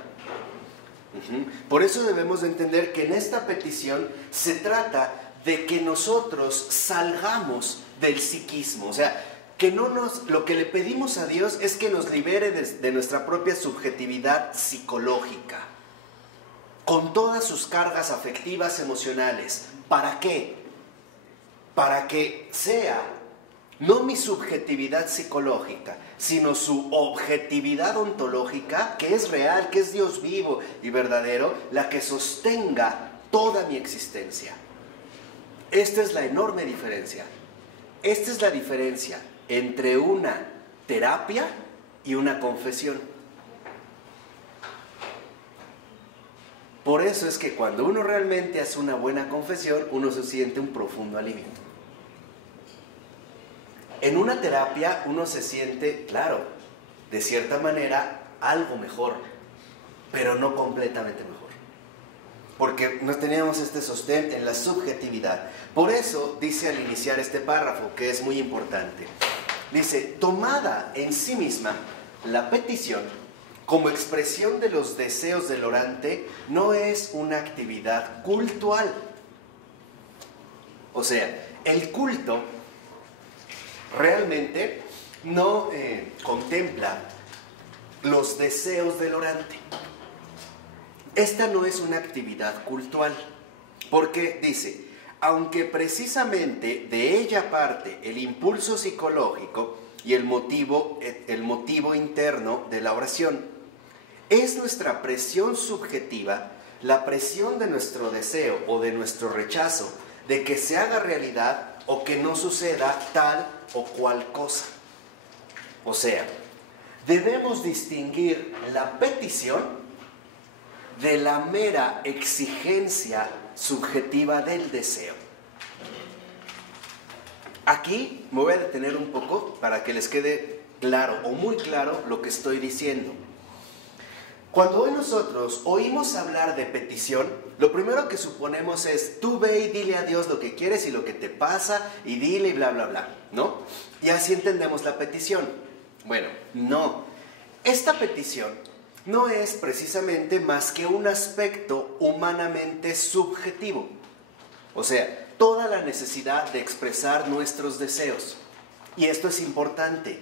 Por eso debemos de entender que en esta petición se trata de que nosotros salgamos del psiquismo. O sea, que lo que le pedimos a Dios es que nos libere de nuestra propia subjetividad psicológica, con todas sus cargas afectivas, emocionales. ¿Para qué? Para que sea no mi subjetividad psicológica, sino su objetividad ontológica, que es real, que es Dios vivo y verdadero, la que sostenga toda mi existencia. esta es la enorme diferencia. Esta es la diferencia entre una terapia y una confesión. Por eso es que cuando uno realmente hace una buena confesión, uno se siente un profundo alivio. En una terapia uno se siente, claro, de cierta manera, algo mejor, pero no completamente mejor. Porque no teníamos este sostén en la subjetividad. Por eso dice al iniciar este párrafo, que es muy importante. Dice, tomada en sí misma, la petición, como expresión de los deseos del orante, no es una actividad cultual. O sea, el culto realmente no contempla los deseos del orante. Esta no es una actividad cultual, porque dice, aunque precisamente de ella parte el impulso psicológico y el motivo interno de la oración, es nuestra presión subjetiva, la presión de nuestro deseo o de nuestro rechazo de que se haga realidad o que no suceda tal o cual cosa. O sea, debemos distinguir la petición de la mera exigencia subjetiva del deseo. Aquí me voy a detener un poco para que les quede claro o muy claro lo que estoy diciendo. Cuando hoy nosotros oímos hablar de petición, lo primero que suponemos es, tú ve y dile a Dios lo que quieres y lo que te pasa y dile y bla, bla, bla, ¿no? Y así entendemos la petición. Bueno, no. Esta petición no es precisamente más que un aspecto humanamente subjetivo. O sea, toda la necesidad de expresar nuestros deseos. Y esto es importante,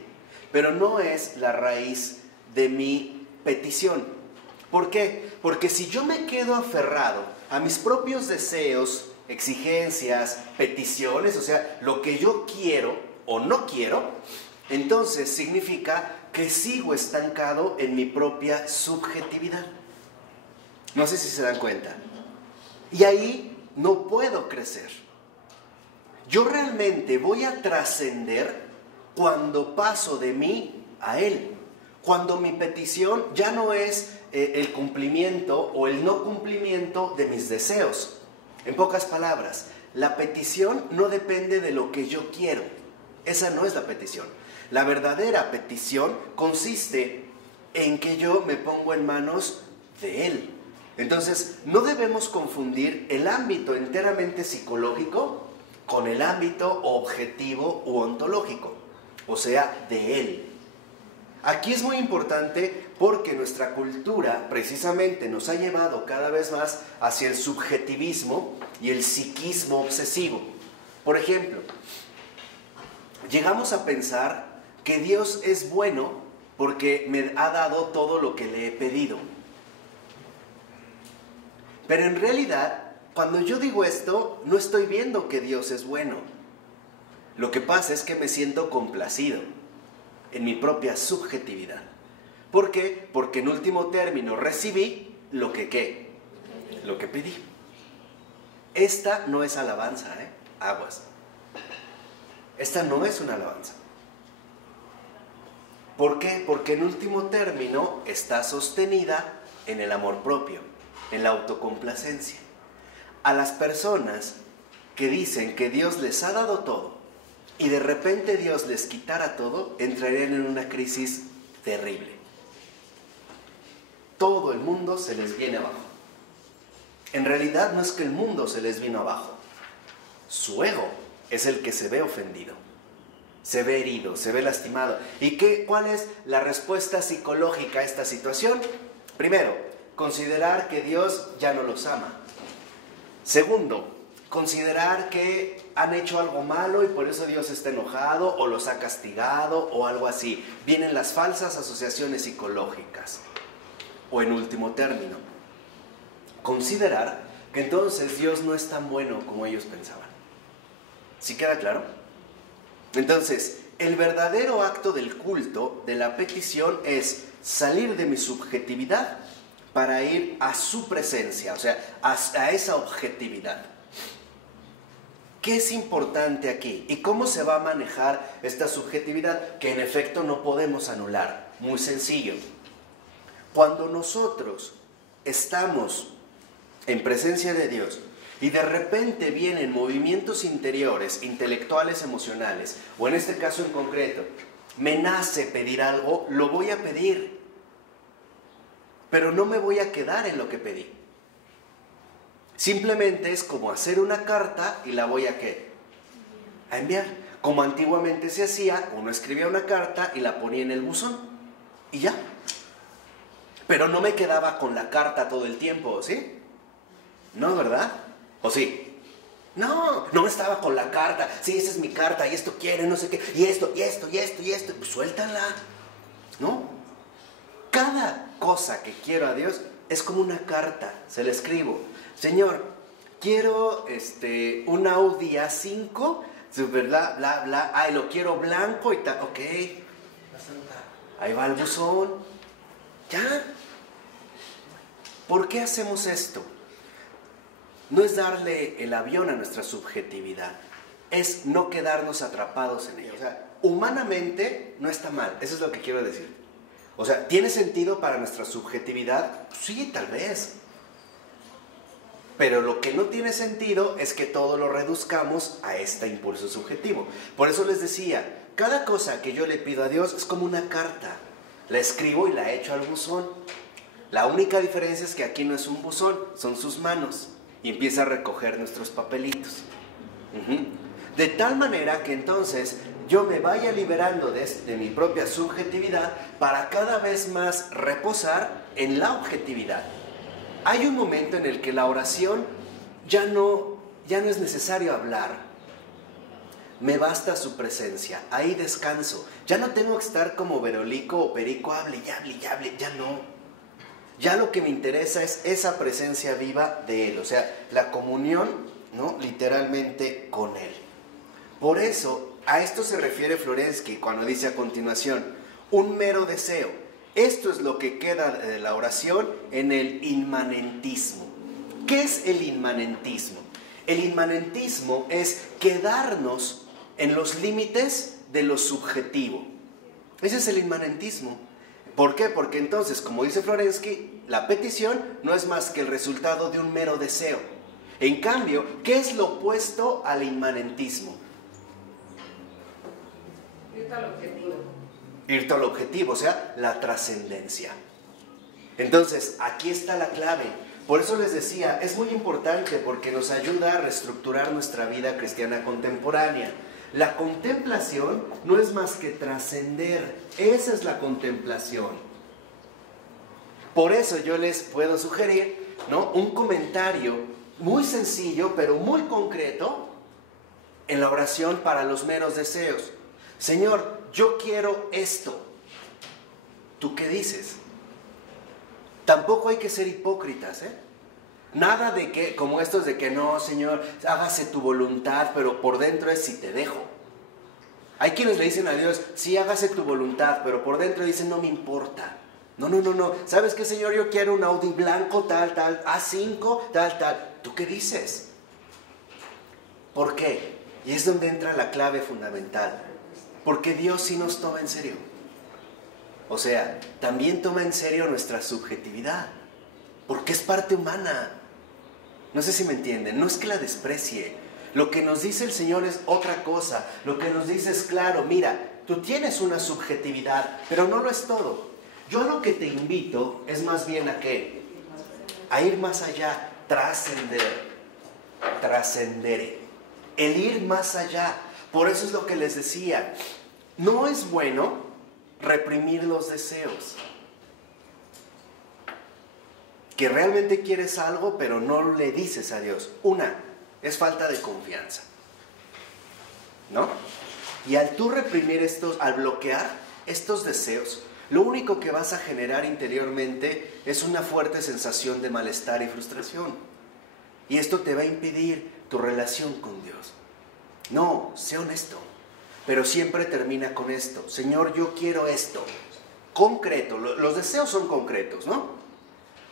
pero no es la raíz de mi petición. ¿Por qué? Porque si yo me quedo aferrado a mis propios deseos, exigencias, peticiones, o sea, lo que yo quiero o no quiero, entonces significa que sigo estancado en mi propia subjetividad. No sé si se dan cuenta. Y ahí no puedo crecer. Yo realmente voy a trascender cuando paso de mí a Él. Cuando mi petición ya no es el cumplimiento o el no cumplimiento de mis deseos. En pocas palabras, la petición no depende de lo que yo quiero. Esa no es la petición. La verdadera petición consiste en que yo me pongo en manos de Él. Entonces, no debemos confundir el ámbito enteramente psicológico con el ámbito objetivo u ontológico, o sea, de Él. Aquí es muy importante porque nuestra cultura precisamente nos ha llevado cada vez más hacia el subjetivismo y el psiquismo obsesivo. Por ejemplo, llegamos a pensar que Dios es bueno porque me ha dado todo lo que le he pedido. Pero en realidad, cuando yo digo esto, no estoy viendo que Dios es bueno. Lo que pasa es que me siento complacido en mi propia subjetividad. ¿Por qué? Porque en último término recibí lo que ¿qué? Lo que pedí. Esta no es alabanza, aguas. Esta no es una alabanza. ¿Por qué? Porque en último término está sostenida en el amor propio, en la autocomplacencia. A las personas que dicen que Dios les ha dado todo y de repente Dios les quitara todo, entrarían en una crisis terrible. Todo el mundo se les viene abajo. En realidad no es que el mundo se les vino abajo. Su ego es el que se ve ofendido. Se ve herido, se ve lastimado. ¿Y cuál es la respuesta psicológica a esta situación? Primero, considerar que Dios ya no los ama. Segundo, considerar que han hecho algo malo y por eso Dios está enojado o los ha castigado o algo así. Vienen las falsas asociaciones psicológicas. O en último término, considerar que entonces Dios no es tan bueno como ellos pensaban. ¿Sí queda claro? Entonces, el verdadero acto del culto, de la petición, es salir de mi subjetividad para ir a su presencia, o sea, a esa objetividad. ¿qué es importante aquí? ¿Y cómo se va a manejar esta subjetividad que en efecto no podemos anular? Muy sencillo. Cuando nosotros estamos en presencia de Dios y de repente vienen movimientos interiores, intelectuales, emocionales, o en este caso en concreto, me nace pedir algo, lo voy a pedir, pero no me voy a quedar en lo que pedí. Simplemente es como hacer una carta y la voy a ¿qué? A enviar. Como antiguamente se hacía, uno escribía una carta y la ponía en el buzón y ya. Pero no me quedaba con la carta todo el tiempo, ¿sí? No, ¿verdad? ¿O sí? No estaba con la carta. Sí, esa es mi carta y esto quiere, no sé qué. Y esto. Pues suéltala. ¿No? Cada cosa que quiero a Dios es como una carta. Se la escribo. Señor, quiero un Audi A5, super bla, bla, bla. Ay, lo quiero blanco y tal. Ok. Ahí va el buzón. Ya. ¿Por qué hacemos esto? No es darle el avión a nuestra subjetividad, es no quedarnos atrapados en ella. O sea, humanamente no está mal, eso es lo que quiero decir. O sea, ¿tiene sentido para nuestra subjetividad? Sí, tal vez. Pero lo que no tiene sentido es que todo lo reduzcamos a este impulso subjetivo. Por eso les decía, cada cosa que yo le pido a Dios es como una carta. La escribo y la echo al buzón. La única diferencia es que aquí no es un buzón, son sus manos. Y empieza a recoger nuestros papelitos. De tal manera que entonces yo me vaya liberando de mi propia subjetividad para cada vez más reposar en la objetividad. Hay un momento en el que la oración ya no es necesario hablar. Me basta su presencia, ahí descanso. Ya no tengo que estar como Verolico o Perico, hable, ya no. Ya lo que me interesa es esa presencia viva de Él, o sea, la comunión, ¿no? Literalmente con Él. Por eso, a esto se refiere Florensky cuando dice a continuación, un mero deseo. Esto es lo que queda de la oración en el inmanentismo. ¿Qué es el inmanentismo? El inmanentismo es quedarnos en los límites de lo subjetivo. Ese es el inmanentismo. ¿Por qué? Porque entonces, como dice Florensky, la petición no es más que el resultado de un mero deseo. En cambio, ¿qué es lo opuesto al inmanentismo? Irte al objetivo. Irte al objetivo, o sea, la trascendencia. Entonces, aquí está la clave. Por eso les decía, es muy importante porque nos ayuda a reestructurar nuestra vida cristiana contemporánea. La contemplación no es más que trascender. Esa es la contemplación. Por eso yo les puedo sugerir, ¿no?, un comentario muy sencillo, pero muy concreto en la oración para los meros deseos. Señor, yo quiero esto. ¿Tú qué dices? Tampoco hay que ser hipócritas, ¿eh? Nada de que, como estos de que no, Señor, hágase tu voluntad, pero por dentro es si te dejo. Hay quienes le dicen a Dios, sí, hágase tu voluntad, pero por dentro dicen, no me importa. No. ¿Sabes qué, Señor? Yo quiero un Audi blanco, tal, A5, tal. ¿Tú qué dices? ¿Por qué? Y es donde entra la clave fundamental. Porque Dios sí nos toma en serio. O sea, también toma en serio nuestra subjetividad. Porque es parte humana. No sé si me entienden, no es que la desprecie. Lo que nos dice el Señor es otra cosa. Lo que nos dice es claro, mira, tú tienes una subjetividad, pero no lo es todo. Yo lo que te invito es más bien a ¿qué? A ir más allá, trascender. El ir más allá. Por eso es lo que les decía. No es bueno reprimir los deseos. Que realmente quieres algo, pero no le dices a Dios. Una, es falta de confianza, ¿no? Y al tú reprimir al bloquear estos deseos, lo único que vas a generar interiormente es una fuerte sensación de malestar y frustración. Y esto te va a impedir tu relación con Dios. No, sé honesto, pero siempre termina con esto. Señor, yo quiero esto. Concreto, los deseos son concretos, ¿no?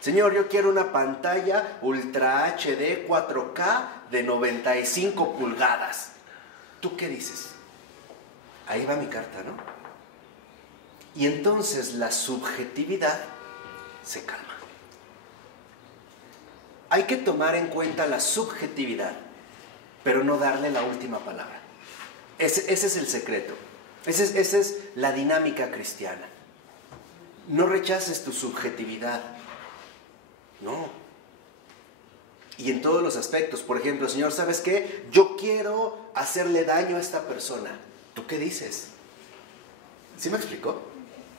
Señor, yo quiero una pantalla Ultra HD 4K de 95 pulgadas. ¿Tú qué dices? Ahí va mi carta, ¿no? Y entonces la subjetividad se calma. Hay que tomar en cuenta la subjetividad, pero no darle la última palabra. Ese es el secreto. Esa es la dinámica cristiana. No rechaces tu subjetividad. No. Y en todos los aspectos. Por ejemplo, Señor, ¿sabes qué? Yo quiero hacerle daño a esta persona. ¿Tú qué dices? ¿Sí me explicó?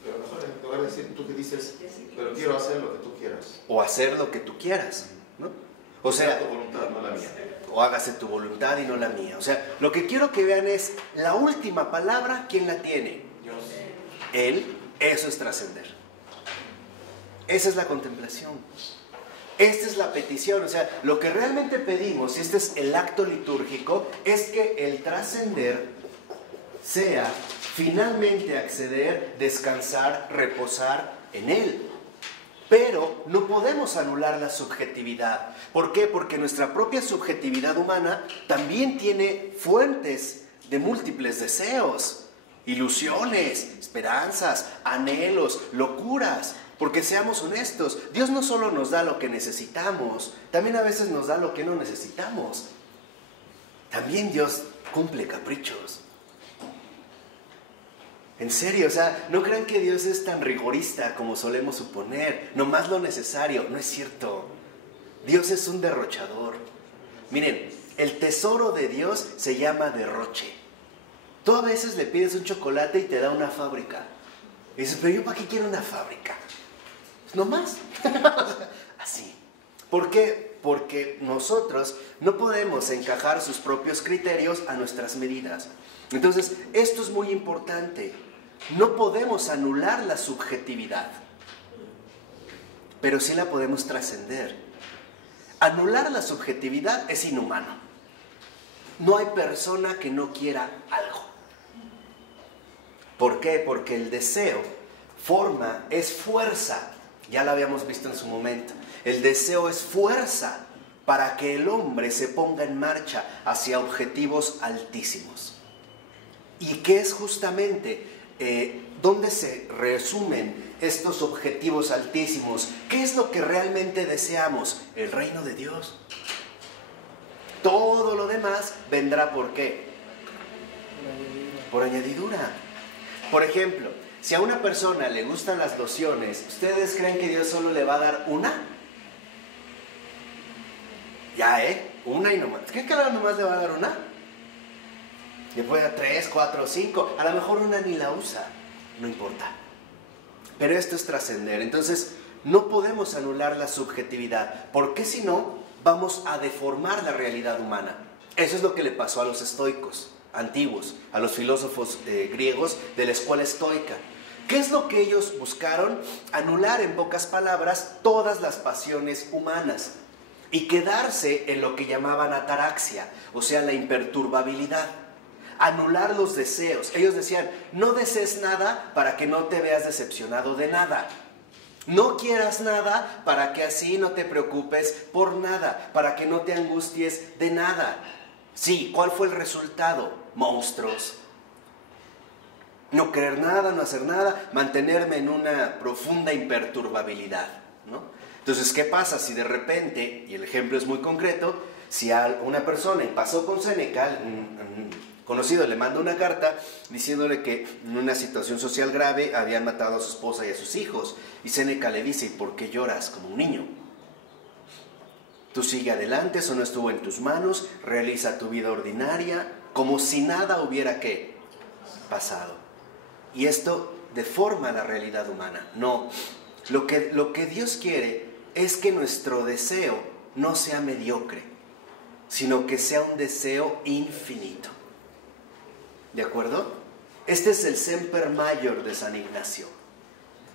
Pero mejor en lugar de decir tú que dices, pero quiero hacer lo que tú quieras. O hacer lo que tú quieras, ¿no? O sea, tu voluntad, no la mía. O hágase tu voluntad y no la mía. O sea, lo que quiero que vean es la última palabra, ¿quién la tiene? Dios. Él. Eso es trascender. Esa es la contemplación. Esta es la petición. O sea, lo que realmente pedimos, y este es el acto litúrgico, es que el trascender sea finalmente acceder, descansar, reposar en Él. Pero no podemos anular la subjetividad. ¿Por qué? Porque nuestra propia subjetividad humana también tiene fuentes de múltiples deseos, ilusiones, esperanzas, anhelos, locuras. Porque seamos honestos, Dios no solo nos da lo que necesitamos, también a veces nos da lo que no necesitamos. También Dios cumple caprichos. En serio, o sea, no crean que Dios es tan rigorista como solemos suponer, nomás lo necesario. No es cierto. Dios es un derrochador. Miren, el tesoro de Dios se llama derroche. Tú a veces le pides un chocolate y te da una fábrica. Y dices, pero yo ¿para qué quiero una fábrica? No más. Así. ¿Por qué? Porque nosotros no podemos encajar sus propios criterios a nuestras medidas. Entonces, esto es muy importante. No podemos anular la subjetividad, pero sí la podemos trascender. Anular la subjetividad es inhumano. No hay persona que no quiera algo. ¿Por qué? Porque el deseo es fuerza. Ya lo habíamos visto en su momento. El deseo es fuerza para que el hombre se ponga en marcha hacia objetivos altísimos. ¿Y qué es justamente? ¿Dónde se resumen estos objetivos altísimos? ¿Qué es lo que realmente deseamos? El reino de Dios. Todo lo demás vendrá ¿por qué? Por añadidura. Por ejemplo, si a una persona le gustan las lociones, ¿ustedes creen que Dios solo le va a dar una? Ya, una y nomás. ¿Creen que nomás le va a dar una? Después a 3, 4, 5, a lo mejor una ni la usa, no importa. Pero esto es trascender. Entonces, no podemos anular la subjetividad, porque si no, vamos a deformar la realidad humana. Eso es lo que le pasó a los estoicos antiguos, a los filósofos griegos de la escuela estoica. ¿Qué es lo que ellos buscaron? Anular, en pocas palabras, todas las pasiones humanas y quedarse en lo que llamaban ataraxia, o sea, la imperturbabilidad. Anular los deseos. Ellos decían, no desees nada para que no te veas decepcionado de nada. No quieras nada para que así no te preocupes por nada, para que no te angusties de nada. Sí, ¿cuál fue el resultado? Monstruos. No querer nada, no hacer nada, mantenerme en una profunda imperturbabilidad, ¿no? Entonces, ¿qué pasa si de repente, y el ejemplo es muy concreto, si a una persona, y pasó con Séneca, conocido, le manda una carta diciéndole que en una situación social grave habían matado a su esposa y a sus hijos. Y Séneca le dice, ¿y por qué lloras como un niño? Tú sigue adelante, eso no estuvo en tus manos, realiza tu vida ordinaria, como si nada hubiera ¿qué? Pasado. Y esto deforma la realidad humana. No, lo que Dios quiere es que nuestro deseo no sea mediocre, sino que sea un deseo infinito. ¿De acuerdo? Este es el semper mayor de San Ignacio.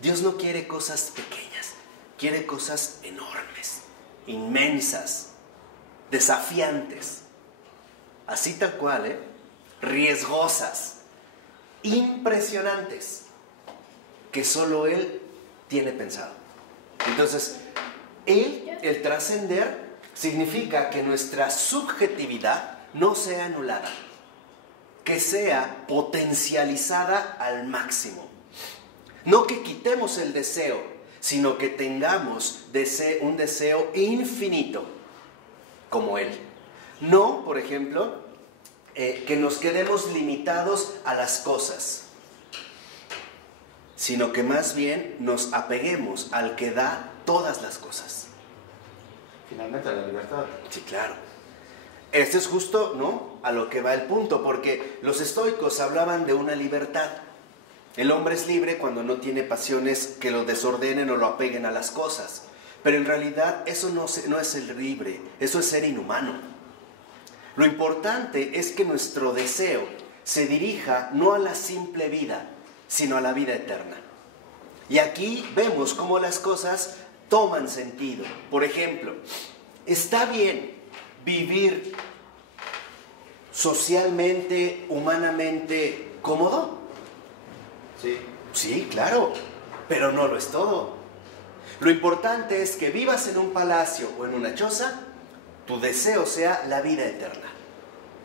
Dios no quiere cosas pequeñas, quiere cosas enormes, inmensas, desafiantes, así tal cual, riesgosas, impresionantes, que solo Él tiene pensado. Entonces, El trascender significa que nuestra subjetividad no sea anulada, que sea potencializada al máximo. No que quitemos el deseo, sino que tengamos un deseo infinito como Él. No, por ejemplo, que nos quedemos limitados a las cosas, sino que más bien nos apeguemos al que da todas las cosas. Finalmente, la libertad. Sí, claro. Este es justo, ¿no?, a lo que va el punto, porque los estoicos hablaban de una libertad. El hombre es libre cuando no tiene pasiones que lo desordenen o lo apeguen a las cosas. Pero en realidad eso no es ser libre, eso es ser inhumano. Lo importante es que nuestro deseo se dirija no a la simple vida, sino a la vida eterna. Y aquí vemos cómo las cosas toman sentido. Por ejemplo, está bien vivir socialmente, humanamente cómodo. Sí. Sí, claro, pero no lo es todo. Lo importante es que vivas en un palacio o en una choza, tu deseo sea la vida eterna.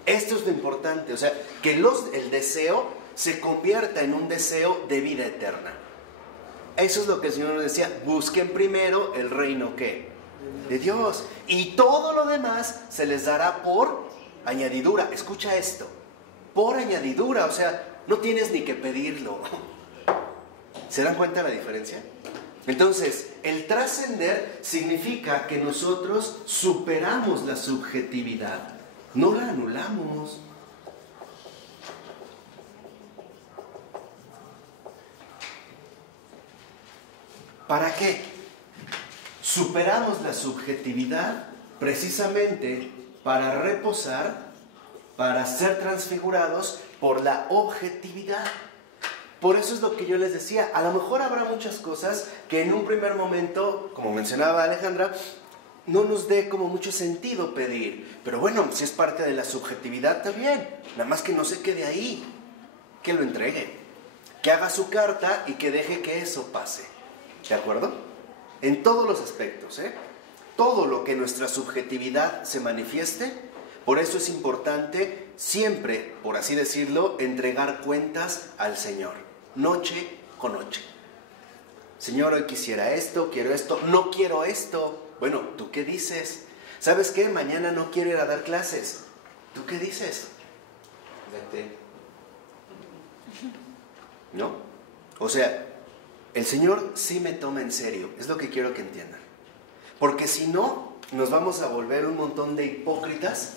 Esto es lo importante, o sea, que el deseo se convierta en un deseo de vida eterna. Eso es lo que el Señor nos decía: busquen primero el reino, ¿qué? De Dios. Y todo lo demás se les dará por añadidura. Escucha esto, por añadidura, o sea, no tienes ni que pedirlo. ¿Se dan cuenta la diferencia? Entonces, el trascender significa que nosotros superamos la subjetividad, no la anulamos. ¿Para qué? Superamos la subjetividad precisamente para reposar, para ser transfigurados por la objetividad. Por eso es lo que yo les decía, a lo mejor habrá muchas cosas que en un primer momento, como mencionaba Alejandra, no nos dé como mucho sentido pedir. Pero bueno, si es parte de la subjetividad, está bien. Nada más que no se quede ahí, que lo entregue, que haga su carta y que deje que eso pase. ¿De acuerdo? En todos los aspectos, ¿eh? Todo lo que nuestra subjetividad se manifieste. Por eso es importante siempre, por así decirlo, entregar cuentas al Señor, noche con noche. Señor, hoy quisiera esto, quiero esto, no quiero esto. Bueno, ¿tú qué dices? ¿Sabes qué? Mañana no quiero ir a dar clases. ¿Tú qué dices? Vete. ¿No? O sea, el Señor sí me toma en serio, es lo que quiero que entiendan. Porque si no, nos vamos a volver un montón de hipócritas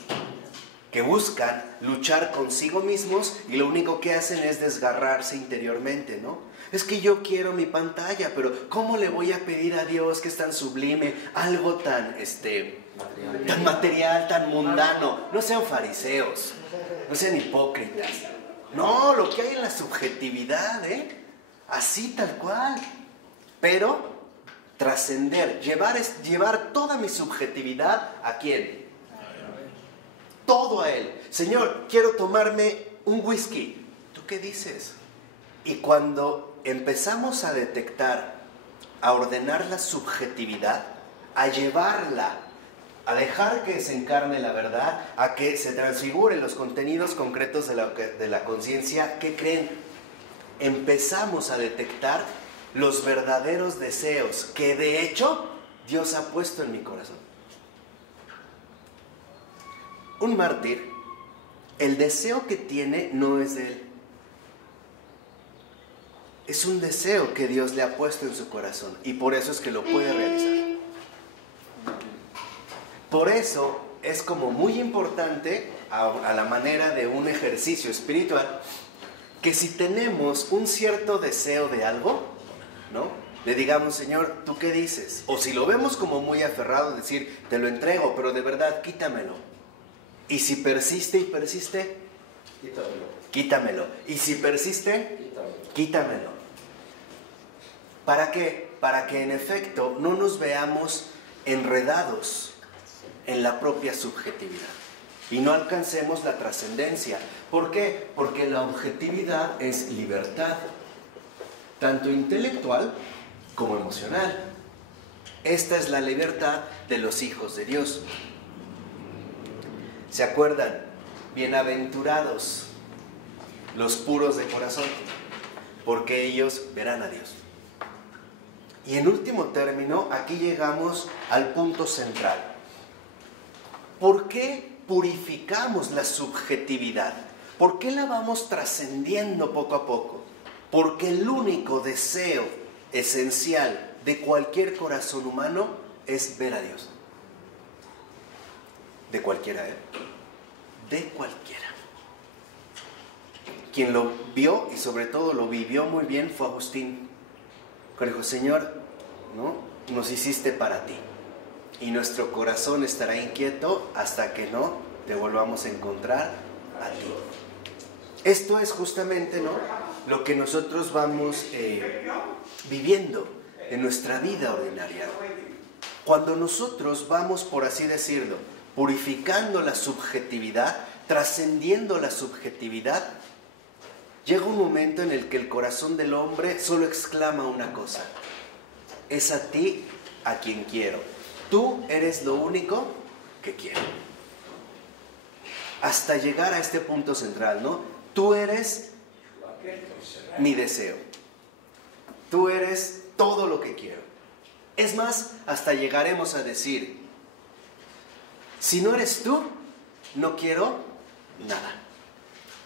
que buscan luchar consigo mismos y lo único que hacen es desgarrarse interiormente, ¿no? Es que yo quiero mi pantalla, pero ¿cómo le voy a pedir a Dios, que es tan sublime, algo tan material, tan mundano? No sean fariseos, no sean hipócritas. No, lo que hay en la subjetividad, así tal cual. Pero trascender, llevar toda mi subjetividad, ¿a quién? Todo a Él. Señor, quiero tomarme un whisky. ¿Tú qué dices? Y cuando empezamos a detectar, a ordenar la subjetividad, a llevarla, a dejar que se encarne la verdad, a que se transfiguren los contenidos concretos de la conciencia, ¿qué creen? Empezamos a detectar los verdaderos deseos que de hecho Dios ha puesto en mi corazón. Un mártir, el deseo que tiene no es de él. Es un deseo que Dios le ha puesto en su corazón y por eso es que lo puede realizar. Por eso es como muy importante, a la manera de un ejercicio espiritual, que si tenemos un cierto deseo de algo, ¿no?, le digamos: Señor, ¿tú qué dices? O si lo vemos como muy aferrado, decir: te lo entrego, pero de verdad quítamelo. Y si persiste y persiste, quítamelo. Y si persiste, quítamelo. ¿Para qué? Para que en efecto no nos veamos enredados en la propia subjetividad y no alcancemos la trascendencia. ¿Por qué? Porque la objetividad es libertad, tanto intelectual como emocional. Esta es la libertad de los hijos de Dios. ¿Se acuerdan? Bienaventurados los puros de corazón, porque ellos verán a Dios. Y en último término, aquí llegamos al punto central. ¿Por qué purificamos la subjetividad? ¿Por qué la vamos trascendiendo poco a poco? Porque el único deseo esencial de cualquier corazón humano es ver a Dios. De cualquiera, ¿eh? De cualquiera. Quien lo vio y sobre todo lo vivió muy bien fue Agustín. Que dijo: Señor, ¿no? Nos hiciste para ti. Y nuestro corazón estará inquieto hasta que no te volvamos a encontrar a ti. Esto es justamente, ¿no?, lo que nosotros vamos viviendo en nuestra vida ordinaria. Cuando nosotros vamos, por así decirlo, purificando la subjetividad, trascendiendo la subjetividad, llega un momento en el que el corazón del hombre solo exclama una cosa: es a ti a quien quiero. Tú eres lo único que quiero. Hasta llegar a este punto central, ¿no? Tú eres mi deseo. Tú eres todo lo que quiero. Es más, hasta llegaremos a decir: si no eres tú, no quiero nada.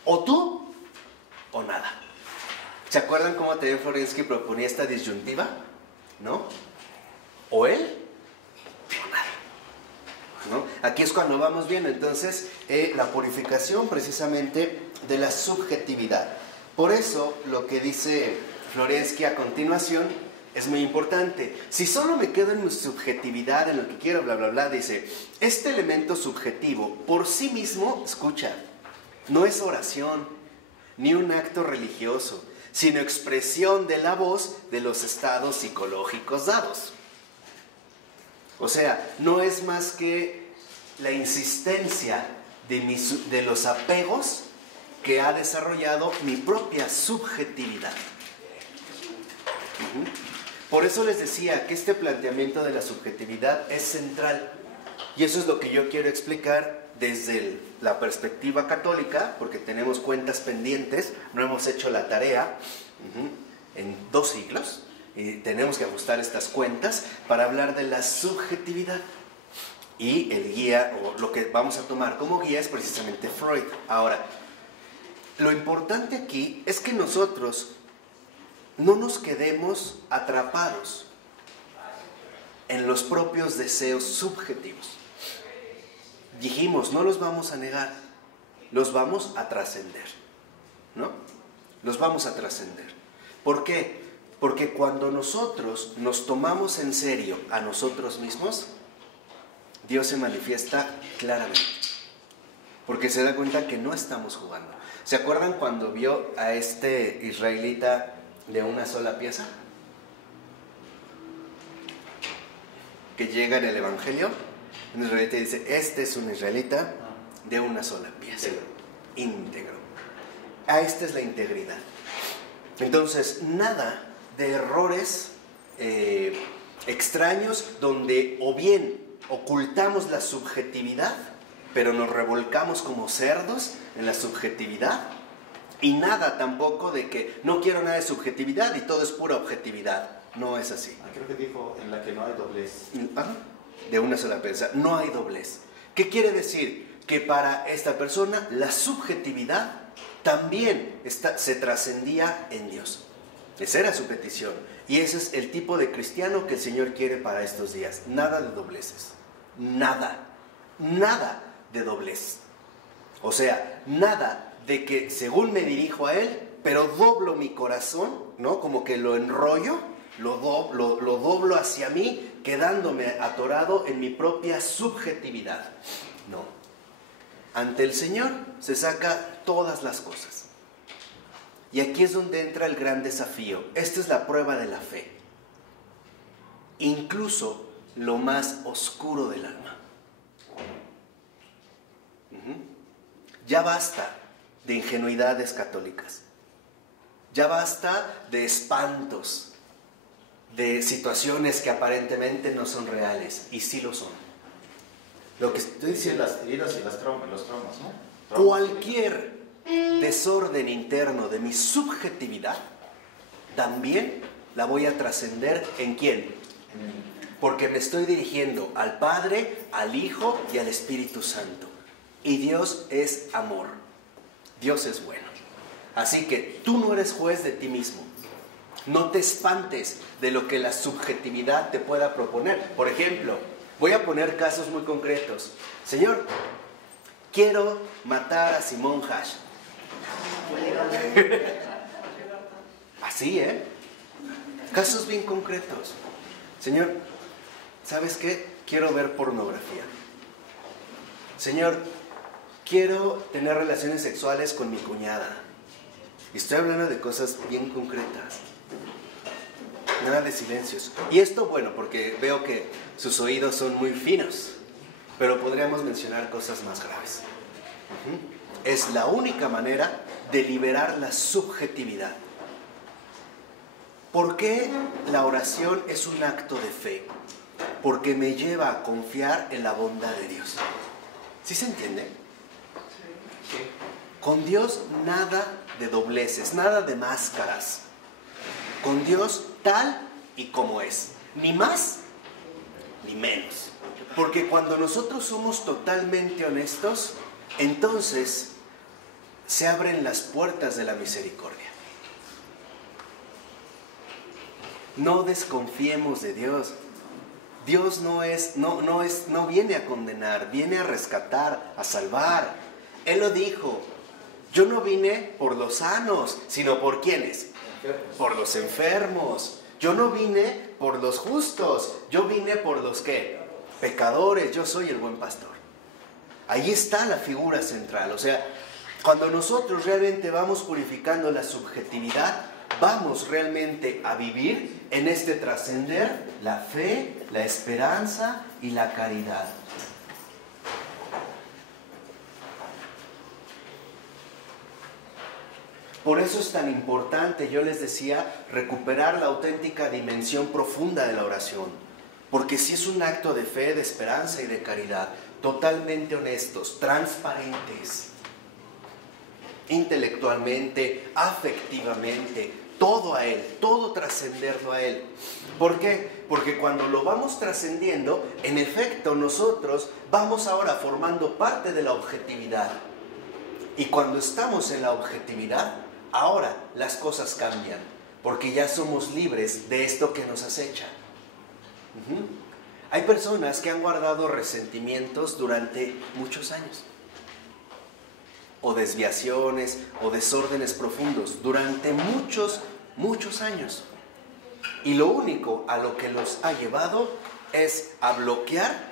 O tú, o nada. ¿Se acuerdan cómo Tadeo Florensky proponía esta disyuntiva? ¿No? O él, o nada. ¿No? Aquí es cuando vamos viendo entonces la purificación precisamente de la subjetividad. Por eso lo que dice Florensky a continuación es muy importante. Si solo me quedo en mi subjetividad, en lo que quiero, bla, bla, bla, dice: este elemento subjetivo por sí mismo, escucha, no es oración ni un acto religioso, sino expresión de la voz de los estados psicológicos dados. O sea, no es más que la insistencia de los apegos que ha desarrollado mi propia subjetividad. Por eso les decía que este planteamiento de la subjetividad es central. Y eso es lo que yo quiero explicar desde la perspectiva católica, porque tenemos cuentas pendientes, no hemos hecho la tarea en 2 siglos, y tenemos que ajustar estas cuentas para hablar de la subjetividad. Y el guía, o lo que vamos a tomar como guía, es precisamente Freud. Ahora, lo importante aquí es que nosotros no nos quedemos atrapados en los propios deseos subjetivos. Dijimos, no los vamos a negar, los vamos a trascender, ¿no? Los vamos a trascender. ¿Por qué? Porque cuando nosotros nos tomamos en serio a nosotros mismos, Dios se manifiesta claramente. Porque se da cuenta que no estamos jugando. ¿Se acuerdan cuando vio a este israelita de una sola pieza? Que llega en el Evangelio, un israelita dice: este es un israelita de una sola pieza, íntegro. Esta es la integridad. Entonces, nada de errores extraños donde o bien ocultamos la subjetividad, pero nos revolcamos como cerdos en la subjetividad, y nada tampoco de que no quiero nada de subjetividad y todo es pura objetividad. No es así. Creo que dijo en la que no hay doblez. De una sola pieza, no hay doblez. ¿Qué quiere decir? Que para esta persona la subjetividad también se trascendía en Dios. Esa era su petición. Y ese es el tipo de cristiano que el Señor quiere para estos días. Nada de dobleces. Nada de doblez. O sea, nada de que según me dirijo a Él, pero doblo mi corazón, ¿no? Como que lo enrollo, lo doblo hacia mí, quedándome atorado en mi propia subjetividad. No. Ante el Señor se saca todas las cosas. Y aquí es donde entra el gran desafío. Esta es la prueba de la fe. Incluso lo más oscuro del alma. Ya basta de ingenuidades católicas. Ya basta de espantos. de situaciones que aparentemente no son reales, y sí lo son. Lo que estoy diciendo, las heridas y los traumas, ¿no? Cualquier desorden interno de mi subjetividad, también la voy a trascender ¿en quién? Porque me estoy dirigiendo al Padre, al Hijo y al Espíritu Santo. Y Dios es amor. Dios es bueno. Así que tú no eres juez de ti mismo. No te espantes de lo que la subjetividad te pueda proponer. Por ejemplo, voy a poner casos muy concretos. Señor, quiero matar a Simón Hash. Así, casos bien concretos. Señor, ¿sabes qué? Quiero ver pornografía. Señor, quiero tener relaciones sexuales con mi cuñada. Y estoy hablando de cosas bien concretas. Nada de silencios. Y esto, bueno, porque veo que sus oídos son muy finos. Pero podríamos mencionar cosas más graves. Es la única manera de liberar la subjetividad. ¿Por qué la oración es un acto de fe? Porque me lleva a confiar en la bondad de Dios. ¿Sí se entiende? Sí. Con Dios nada de dobleces, nada de máscaras. Con Dios tal y como es. Ni más, ni menos. Porque cuando nosotros somos totalmente honestos, entonces se abren las puertas de la misericordia. No desconfiemos de Dios. Dios no viene a condenar, viene a rescatar, a salvar. Él lo dijo. Yo no vine por los sanos, sino por ¿quiénes? Por los enfermos. Yo no vine por los justos, yo vine por los ¿qué? Pecadores. Yo soy el buen pastor. Ahí está la figura central. O sea, cuando nosotros realmente vamos purificando la subjetividad, vamos realmente a vivir en este trascender la fe, la esperanza y la caridad. Por eso es tan importante, yo les decía, recuperar la auténtica dimensión profunda de la oración. Porque si es un acto de fe, de esperanza y de caridad, totalmente honestos, transparentes, intelectualmente, afectivamente, todo a Él, todo trascenderlo a Él. ¿Por qué? Porque cuando lo vamos trascendiendo, en efecto nosotros vamos ahora formando parte de la objetividad. Y cuando estamos en la objetividad, ahora las cosas cambian, porque ya somos libres de esto que nos acecha. Hay personas que han guardado resentimientos durante muchos años, o desviaciones, o desórdenes profundos, durante muchos años. Y lo único a lo que los ha llevado es a bloquear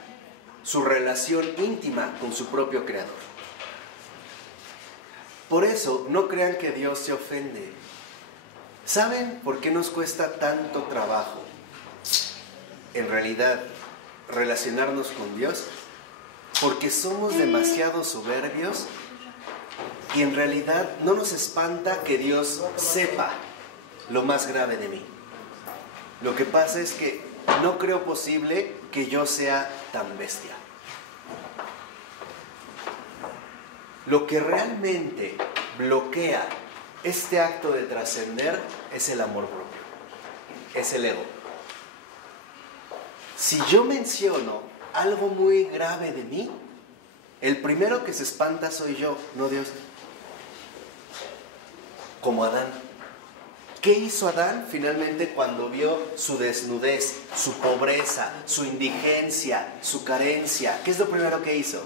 su relación íntima con su propio Creador. Por eso, no crean que Dios se ofende. ¿Saben por qué nos cuesta tanto trabajo, en realidad, relacionarnos con Dios? Porque somos demasiado soberbios y en realidad no nos espanta que Dios sepa lo más grave de mí. Lo que pasa es que no creo posible que yo sea tan bestia. Lo que realmente bloquea este acto de trascender es el amor propio, es el ego. Si yo menciono algo muy grave de mí, el primero que se espanta soy yo, no Dios. Como Adán. ¿Qué hizo Adán finalmente cuando vio su desnudez, su pobreza, su indigencia, su carencia? ¿Qué es lo primero que hizo?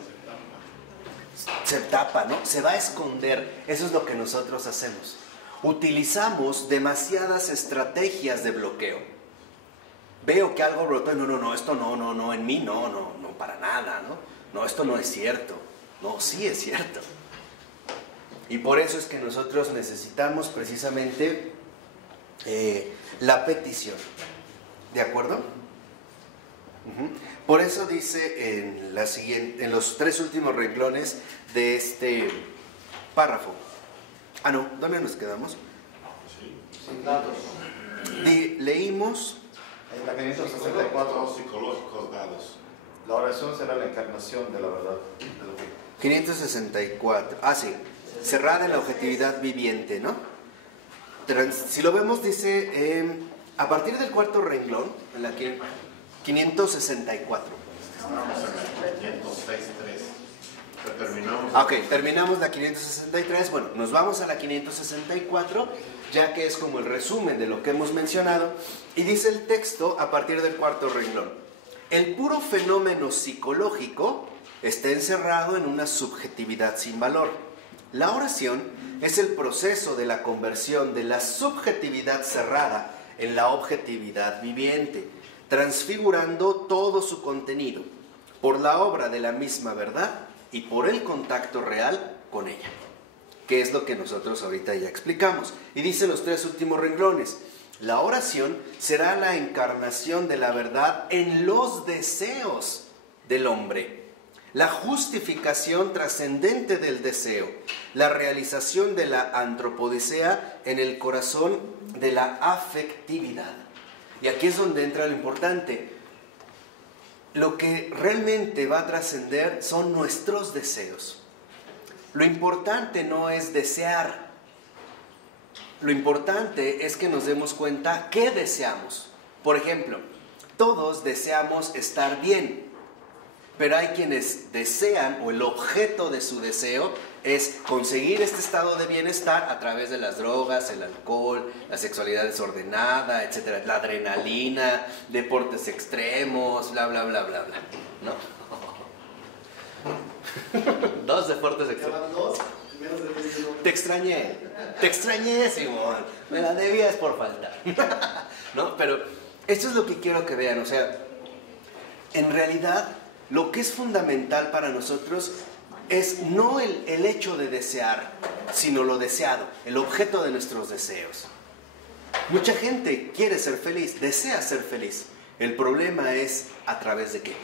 Se tapa, ¿no? Se va a esconder. Eso es lo que nosotros hacemos. Utilizamos demasiadas estrategias de bloqueo. Veo que algo brotó, no, esto no, en mí no, para nada, no, esto no es cierto. No, sí es cierto. Y por eso es que nosotros necesitamos precisamente la petición. ¿De acuerdo? Por eso dice en los 3 últimos renglones de este párrafo. ¿Dónde nos quedamos? Datos. Leímos En la 564, psicológicos dados. la oración será la encarnación de la verdad. 564. Ah, sí. Cerrada en la objetividad viviente, ¿no? Si lo vemos, dice, a partir del cuarto renglón, en la 564. Estamos en el 506.3. Terminamos. Ok, terminamos la 563. Bueno, nos vamos a la 564, ya que es como el resumen de lo que hemos mencionado. Y dice el texto a partir del cuarto renglón: el puro fenómeno psicológico está encerrado en una subjetividad sin valor. La oración es el proceso de la conversión de la subjetividad cerrada en la objetividad viviente, transfigurando todo su contenido por la obra de la misma verdad y por el contacto real con ella, que es lo que nosotros ahorita ya explicamos. Y dice los tres últimos renglones: la oración será la encarnación de la verdad en los deseos del hombre, la justificación trascendente del deseo, la realización de la antropodicea en el corazón de la afectividad. Y aquí es donde entra lo importante. Lo que realmente va a trascender son nuestros deseos. Lo importante no es desear. Lo importante es que nos demos cuenta qué deseamos. Por ejemplo, todos deseamos estar bien, pero hay quienes desean, o el objeto de su deseo es conseguir este estado de bienestar a través de las drogas, el alcohol, la sexualidad desordenada, etcétera, la adrenalina, deportes extremos, bla, bla, bla, bla, bla, ¿no? 2 deportes extremos. Te extrañé, Simón. Me la debías por faltar. ¿No? Pero esto es lo que quiero que vean. O sea, en realidad, lo que es fundamental para nosotros es no el hecho de desear, sino lo deseado, el objeto de nuestros deseos. Mucha gente quiere ser feliz, desea ser feliz. El problema es a través de qué.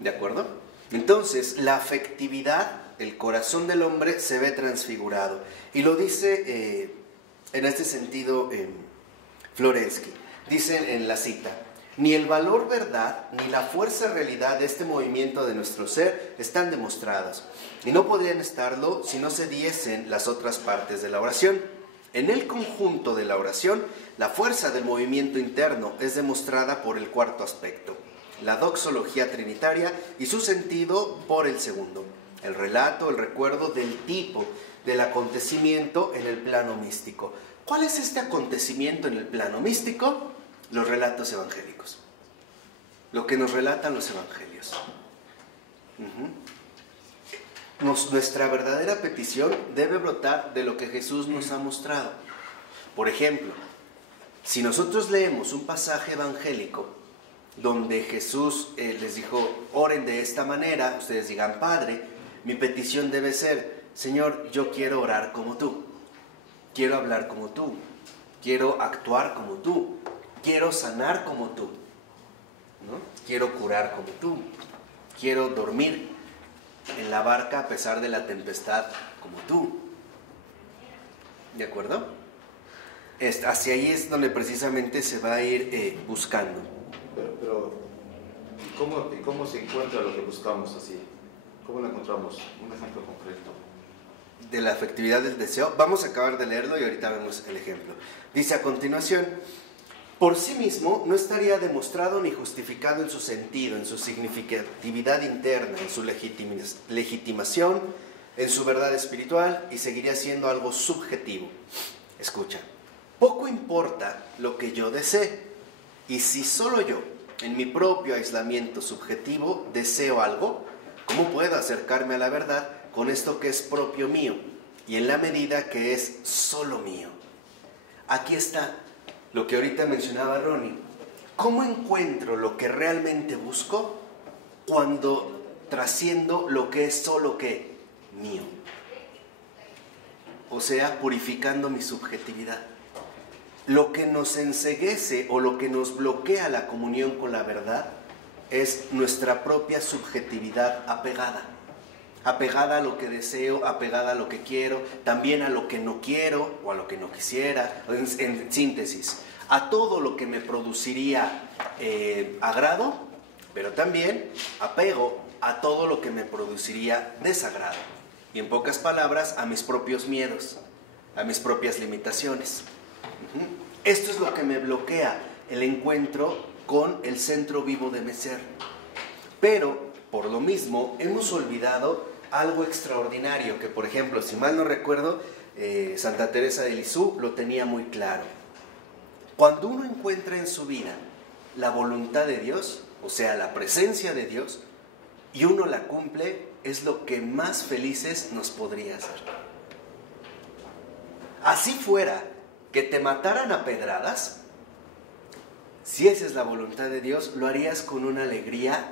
¿De acuerdo? Entonces, la afectividad, el corazón del hombre se ve transfigurado. Y lo dice en este sentido Florensky. Dice en la cita: ni el valor verdad ni la fuerza realidad de este movimiento de nuestro ser están demostrados, y no podrían estarlo si no se diesen las otras partes de la oración. En el conjunto de la oración, la fuerza del movimiento interno es demostrada por el cuarto aspecto, la doxología trinitaria, y su sentido por el segundo, el relato, el recuerdo del tipo del acontecimiento en el plano místico. ¿Cuál es este acontecimiento en el plano místico? Los relatos evangélicos, lo que nos relatan los evangelios. Nuestra verdadera petición debe brotar de lo que Jesús nos ha mostrado. Por ejemplo, si nosotros leemos un pasaje evangélico donde Jesús les dijo: oren de esta manera, ustedes digan: Padre, mi petición debe ser: Señor, yo quiero orar como tú, quiero hablar como tú, quiero actuar como tú, quiero sanar como tú, ¿no? Quiero curar como tú, quiero dormir en la barca a pesar de la tempestad como tú. ¿De acuerdo? Hacia ahí es donde precisamente se va a ir buscando. Pero ¿y cómo se encuentra lo que buscamos así? ¿Cómo lo encontramos? Un ejemplo concreto. De la afectividad del deseo. Vamos a acabar de leerlo y ahorita vemos el ejemplo. Dice a continuación: por sí mismo no estaría demostrado ni justificado en su sentido, en su significatividad interna, en su legitimación, en su verdad espiritual, y seguiría siendo algo subjetivo. Escucha: poco importa lo que yo desee, y si solo yo, en mi propio aislamiento subjetivo, deseo algo, ¿cómo puedo acercarme a la verdad con esto que es propio mío, y en la medida que es solo mío? Aquí está lo que ahorita mencionaba Ronnie. ¿Cómo encuentro lo que realmente busco cuando trasciendo lo que es solo que mío? O sea, purificando mi subjetividad. Lo que nos enceguece o lo que nos bloquea la comunión con la verdad es nuestra propia subjetividad apegada. apegada a lo que deseo, apegada a lo que quiero, también a lo que no quiero o a lo que no quisiera, en síntesis, a todo lo que me produciría agrado, pero también apego a todo lo que me produciría desagrado. Y en pocas palabras, a mis propios miedos, a mis propias limitaciones. Esto es lo que me bloquea el encuentro con el centro vivo de mi ser. Pero, por lo mismo, hemos olvidado algo extraordinario, que por ejemplo, si mal no recuerdo, Santa Teresa de Lisieux lo tenía muy claro. Cuando uno encuentra en su vida la voluntad de Dios, o sea, la presencia de Dios, y uno la cumple, es lo que más felices nos podría hacer. Así fuera que te mataran a pedradas, si esa es la voluntad de Dios, lo harías con una alegría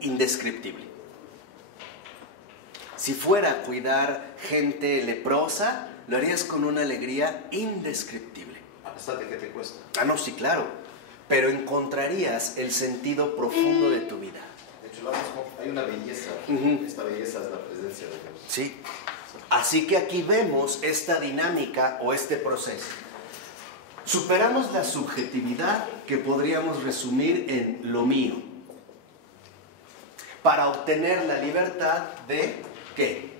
indescriptible. Si fuera a cuidar gente leprosa, lo harías con una alegría indescriptible. A pesar de que te cuesta. Ah, no, sí, claro. Pero encontrarías el sentido profundo de tu vida. De hecho, hay una belleza. Esta belleza es la presencia de Dios. Sí. Así que aquí vemos esta dinámica o este proceso. Superamos la subjetividad que podríamos resumir en lo mío, para obtener la libertad de ¿qué?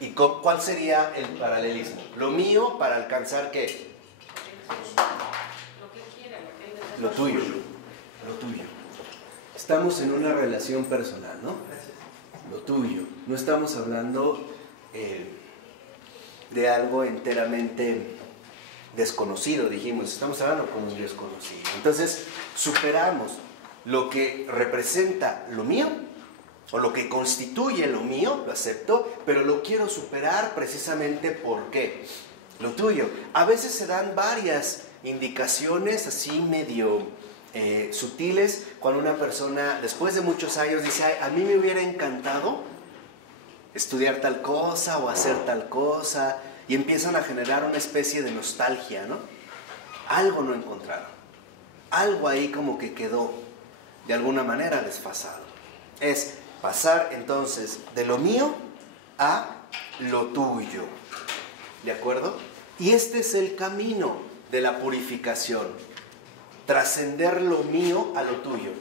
¿Y cuál sería el paralelismo? Lo mío para alcanzar ¿qué? Lo tuyo. Lo tuyo. Estamos en una relación personal, ¿no? Lo tuyo. No estamos hablando de algo enteramente desconocido, dijimos. Estamos hablando con un desconocido. Entonces, superamos lo que representa lo mío, o lo que constituye lo mío, lo acepto, pero lo quiero superar precisamente ¿por qué? Lo tuyo. A veces se dan varias indicaciones así medio sutiles cuando una persona después de muchos años dice: "Ay, a mí me hubiera encantado estudiar tal cosa o hacer tal cosa", y empiezan a generar una especie de nostalgia, ¿no? Algo no encontraron, algo ahí como que quedó de alguna manera desfasado. Es pasar entonces de lo mío a lo tuyo, ¿de acuerdo? Y este es el camino de la purificación, trascender lo mío a lo tuyo.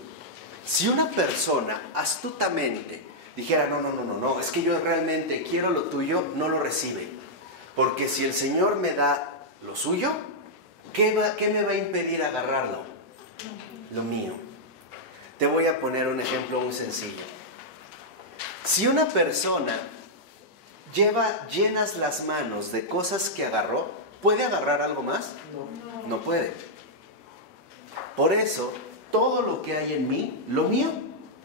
Si una persona astutamente dijera: no, es que yo realmente quiero lo tuyo, no lo recibe, porque si el Señor me da lo suyo, ¿qué me va a impedir agarrarlo? Lo mío. Te voy a poner un ejemplo muy sencillo. Si una persona lleva llenas las manos de cosas que agarró, ¿puede agarrar algo más? No puede. Por eso, todo lo que hay en mí, lo mío,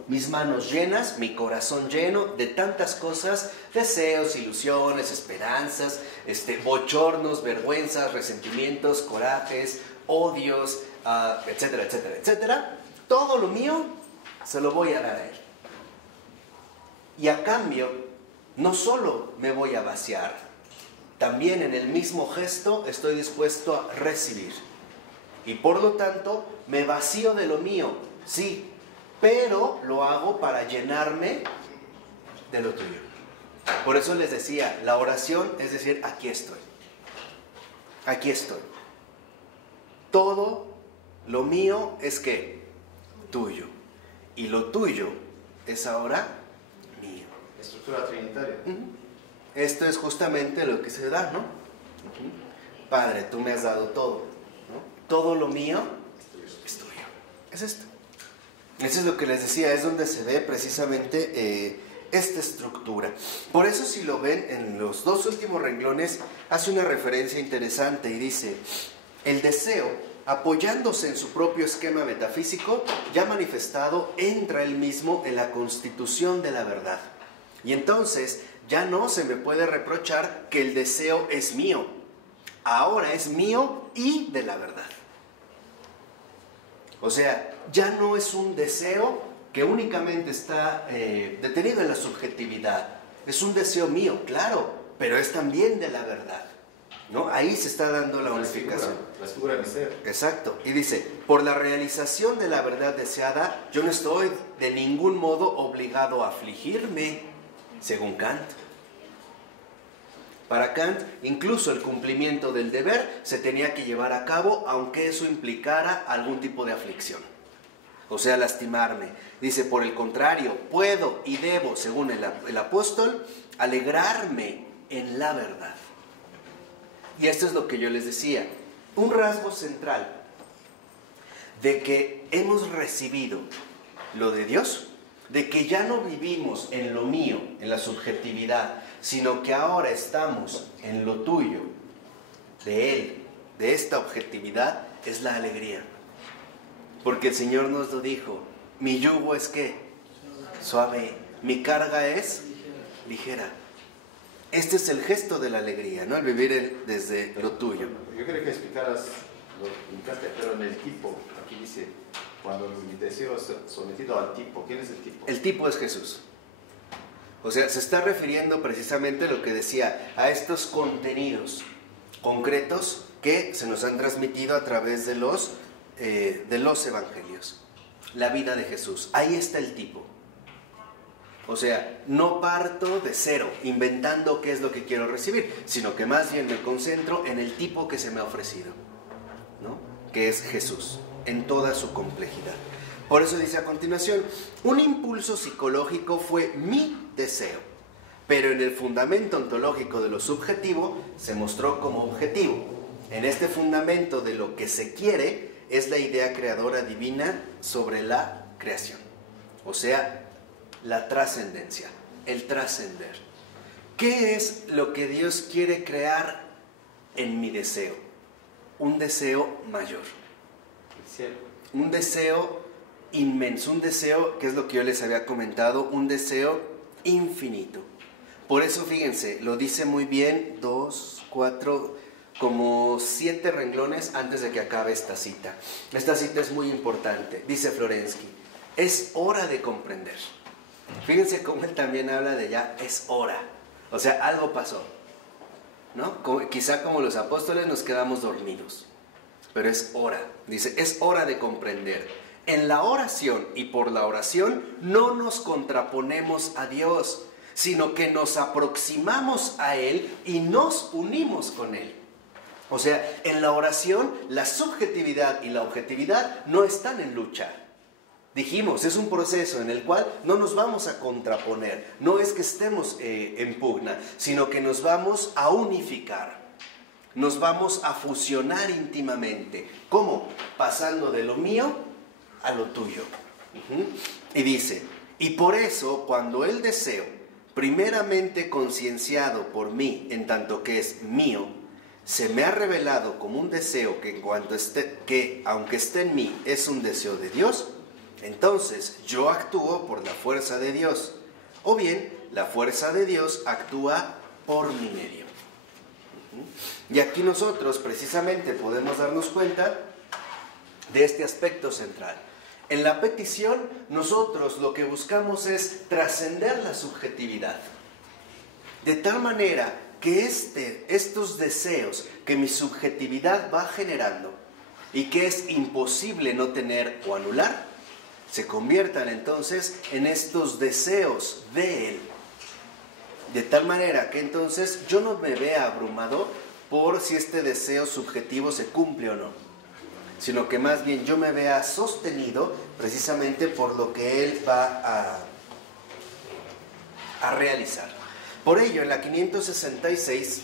mis manos llenas, mi corazón lleno de tantas cosas, deseos, ilusiones, esperanzas, bochornos, vergüenzas, resentimientos, corajes, odios, etcétera, etcétera, etcétera. Todo lo mío se lo voy a dar a Él. Y a cambio, no solo me voy a vaciar, también en el mismo gesto estoy dispuesto a recibir. Y por lo tanto, me vacío de lo mío, sí, pero lo hago para llenarme de lo tuyo. Por eso les decía, la oración es decir: aquí estoy. Aquí estoy. Todo lo mío es ¿qué? Tuyo. Y lo tuyo es ahora mío. Estructura trinitaria. Esto es justamente lo que se da, ¿no? Padre, tú me has dado todo, ¿no? Todo lo mío es tuyo. Es esto. Eso es lo que les decía, es donde se ve precisamente esta estructura. Por eso, si lo ven en los dos últimos renglones, hace una referencia interesante y dice: el deseo, apoyándose en su propio esquema metafísico ya manifestado, entra él mismo en la constitución de la verdad. Y entonces ya no se me puede reprochar que el deseo es mío. Ahora es mío y de la verdad. O sea, ya no es un deseo que únicamente está detenido en la subjetividad. Es un deseo mío, claro, pero es también de la verdad. ¿no? Ahí se está dando la unificación. La figura de mi ser. Exacto. Y dice, por la realización de la verdad deseada, yo no estoy de ningún modo obligado a afligirme, según Kant. Para Kant, incluso el cumplimiento del deber se tenía que llevar a cabo, aunque eso implicara algún tipo de aflicción. O sea, lastimarme. Dice, por el contrario, puedo y debo, según el apóstol, alegrarme en la verdad. Y esto es lo que yo les decía. Un rasgo central de que hemos recibido lo de Dios, de que ya no vivimos en lo mío, en la subjetividad, sino que ahora estamos en lo tuyo, de Él, de esta objetividad, es la alegría. Porque el Señor nos lo dijo, mi yugo es ¿qué? Suave, mi carga es ligera. Este es el gesto de la alegría, ¿no? El vivir desde lo tuyo. Yo quería que explicaras, lo indicaste, pero en el tipo, aquí dice, cuando mi deseo es sometido al tipo, ¿quién es el tipo? El tipo es Jesús. O sea, se está refiriendo precisamente a lo que decía, a estos contenidos concretos que se nos han transmitido a través de los evangelios. La vida de Jesús, ahí está el tipo. O sea, no parto de cero, inventando qué es lo que quiero recibir, sino que más bien me concentro en el tipo que se me ha ofrecido, ¿no? Que es Jesús, en toda su complejidad. Por eso dice a continuación, un impulso psicológico fue mi deseo, pero en el fundamento ontológico de lo subjetivo se mostró como objetivo. En este fundamento de lo que se quiere es la idea creadora divina sobre la creación. O sea, la trascendencia, el trascender. ¿Qué es lo que Dios quiere crear en mi deseo? Un deseo mayor. El cielo. Un deseo inmenso, un deseo, que es lo que yo les había comentado, un deseo infinito. Por eso, fíjense, lo dice muy bien, 2, 4, como 7 renglones antes de que acabe esta cita. Esta cita es muy importante. Dice Florensky, es hora de comprender. Fíjense cómo él también habla de ya, es hora. O sea, algo pasó, ¿no? Quizá como los apóstoles nos quedamos dormidos, pero es hora. Dice, es hora de comprender. En la oración y por la oración no nos contraponemos a Dios, sino que nos aproximamos a Él y nos unimos con Él. O sea, en la oración la subjetividad y la objetividad no están en lucha. Dijimos, es un proceso en el cual no nos vamos a contraponer, no es que estemos en pugna, sino que nos vamos a unificar, nos vamos a fusionar íntimamente. ¿Cómo? Pasando de lo mío a lo tuyo. Y dice, y por eso cuando el deseo, primeramente concienciado por mí en tanto que es mío, se me ha revelado como un deseo que aunque esté en mí es un deseo de Dios, entonces yo actúo por la fuerza de Dios, o bien la fuerza de Dios actúa por mi medio. Y aquí nosotros precisamente podemos darnos cuenta de este aspecto central. En la petición nosotros lo que buscamos es trascender la subjetividad, de tal manera que estos deseos que mi subjetividad va generando y que es imposible no tener o anular, se conviertan entonces en estos deseos de Él. De tal manera que entonces yo no me vea abrumado por si este deseo subjetivo se cumple o no, sino que más bien yo me vea sostenido precisamente por lo que Él va a realizar. Por ello, en la 566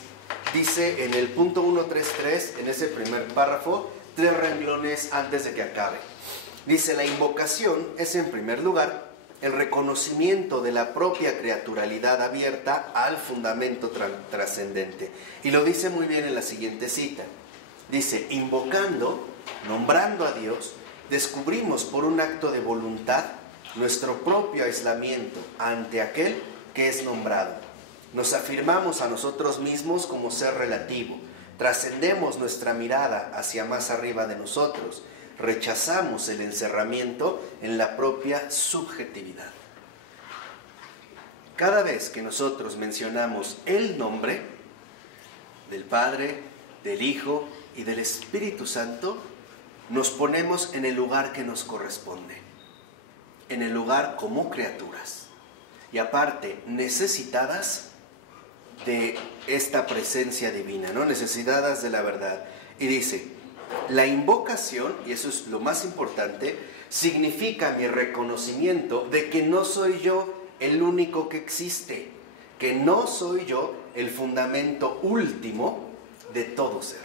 dice en el punto 133, en ese primer párrafo, 3 renglones antes de que acabe. Dice, la invocación es en primer lugar el reconocimiento de la propia creaturalidad abierta al fundamento trascendente. Y lo dice muy bien en la siguiente cita. Dice, invocando, nombrando a Dios, descubrimos por un acto de voluntad nuestro propio aislamiento ante aquel que es nombrado. Nos afirmamos a nosotros mismos como ser relativo, trascendemos nuestra mirada hacia más arriba de nosotros, rechazamos el encerramiento en la propia subjetividad. Cada vez que nosotros mencionamos el nombre, del Padre, del Hijo y del Espíritu Santo, nos ponemos en el lugar que nos corresponde, en el lugar como criaturas, y aparte necesitadas de esta presencia divina, ¿no? Necesitadas de la verdad. Y dice, la invocación, y eso es lo más importante, significa mi reconocimiento de que no soy yo el único que existe, que no soy yo el fundamento último de todo ser.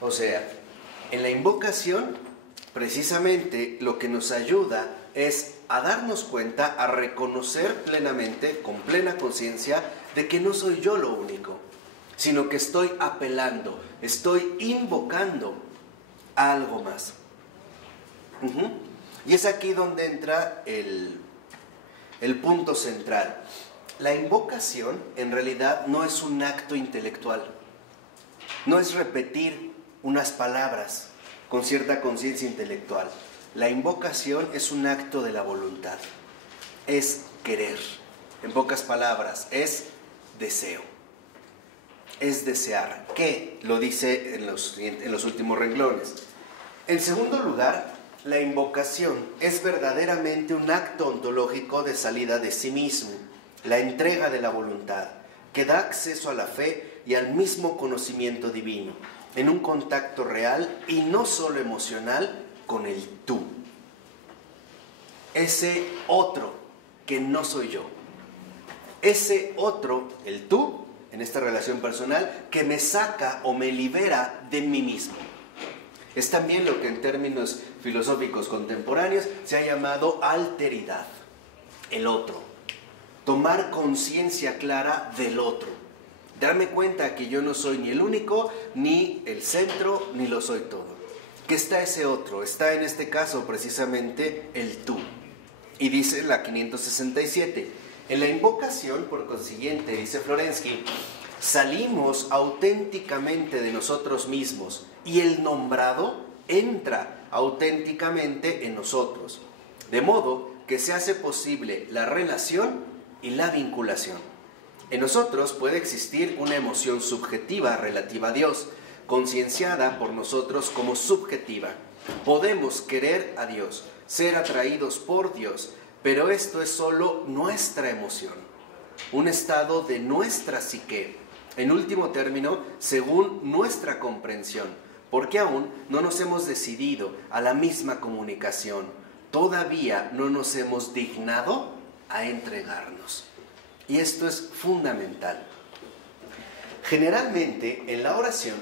O sea, en la invocación, precisamente lo que nos ayuda es a darnos cuenta, a reconocer plenamente, con plena conciencia, de que no soy yo lo único, sino que estoy apelando, estoy invocando a algo más. Y es aquí donde entra el punto central. La invocación en realidad no es un acto intelectual, no es repetir unas palabras con cierta conciencia intelectual. La invocación es un acto de la voluntad, es querer, en pocas palabras, es deseo, es desear, que lo dice en los últimos renglones. En segundo lugar, la invocación es verdaderamente un acto ontológico de salida de sí mismo, la entrega de la voluntad, que da acceso a la fe y al mismo conocimiento divino, en un contacto real y no solo emocional con el tú. Ese otro que no soy yo. Ese otro, el tú, en esta relación personal, que me saca o me libera de mí mismo. Es también lo que en términos filosóficos contemporáneos se ha llamado alteridad. El otro. Tomar conciencia clara del otro. Darme cuenta que yo no soy ni el único, ni el centro, ni lo soy todo. Que está ese otro, está en este caso precisamente el tú. Y dice la 567, en la invocación, por consiguiente, dice Florensky, salimos auténticamente de nosotros mismos y el nombrado entra auténticamente en nosotros, de modo que se hace posible la relación y la vinculación. En nosotros puede existir una emoción subjetiva relativa a Dios, concienciada por nosotros como subjetiva. Podemos querer a Dios, ser atraídos por Dios, pero esto es solo nuestra emoción, un estado de nuestra psique, en último término, según nuestra comprensión, porque aún no nos hemos decidido a la misma comunicación, todavía no nos hemos dignado a entregarnos. Y esto es fundamental. Generalmente, en la oración,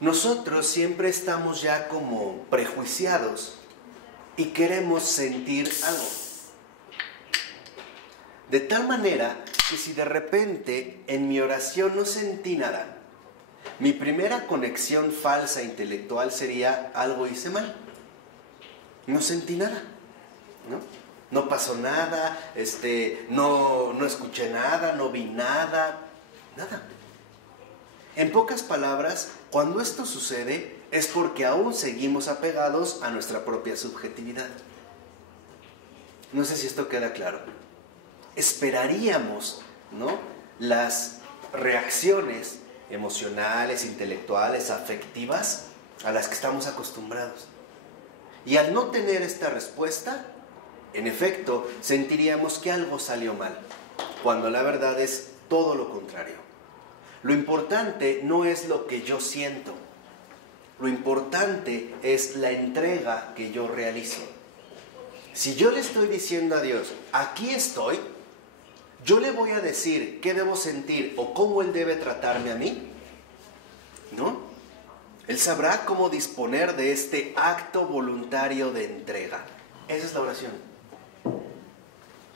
nosotros siempre estamos ya como prejuiciados y queremos sentir algo. De tal manera que si de repente en mi oración no sentí nada, mi primera conexión falsa intelectual sería algo hice mal. No sentí nada, ¿no? No pasó nada, no escuché nada, no vi nada, nada. En pocas palabras, cuando esto sucede es porque aún seguimos apegados a nuestra propia subjetividad. No sé si esto queda claro. Esperaríamos, ¿no?, las reacciones emocionales, intelectuales, afectivas a las que estamos acostumbrados. Y al no tener esta respuesta, en efecto, sentiríamos que algo salió mal, cuando la verdad es todo lo contrario. Lo importante no es lo que yo siento, lo importante es la entrega que yo realizo. Si yo le estoy diciendo a Dios, aquí estoy, ¿yo le voy a decir qué debo sentir o cómo Él debe tratarme a mí? ¿No? Él sabrá cómo disponer de este acto voluntario de entrega. Esa es la oración.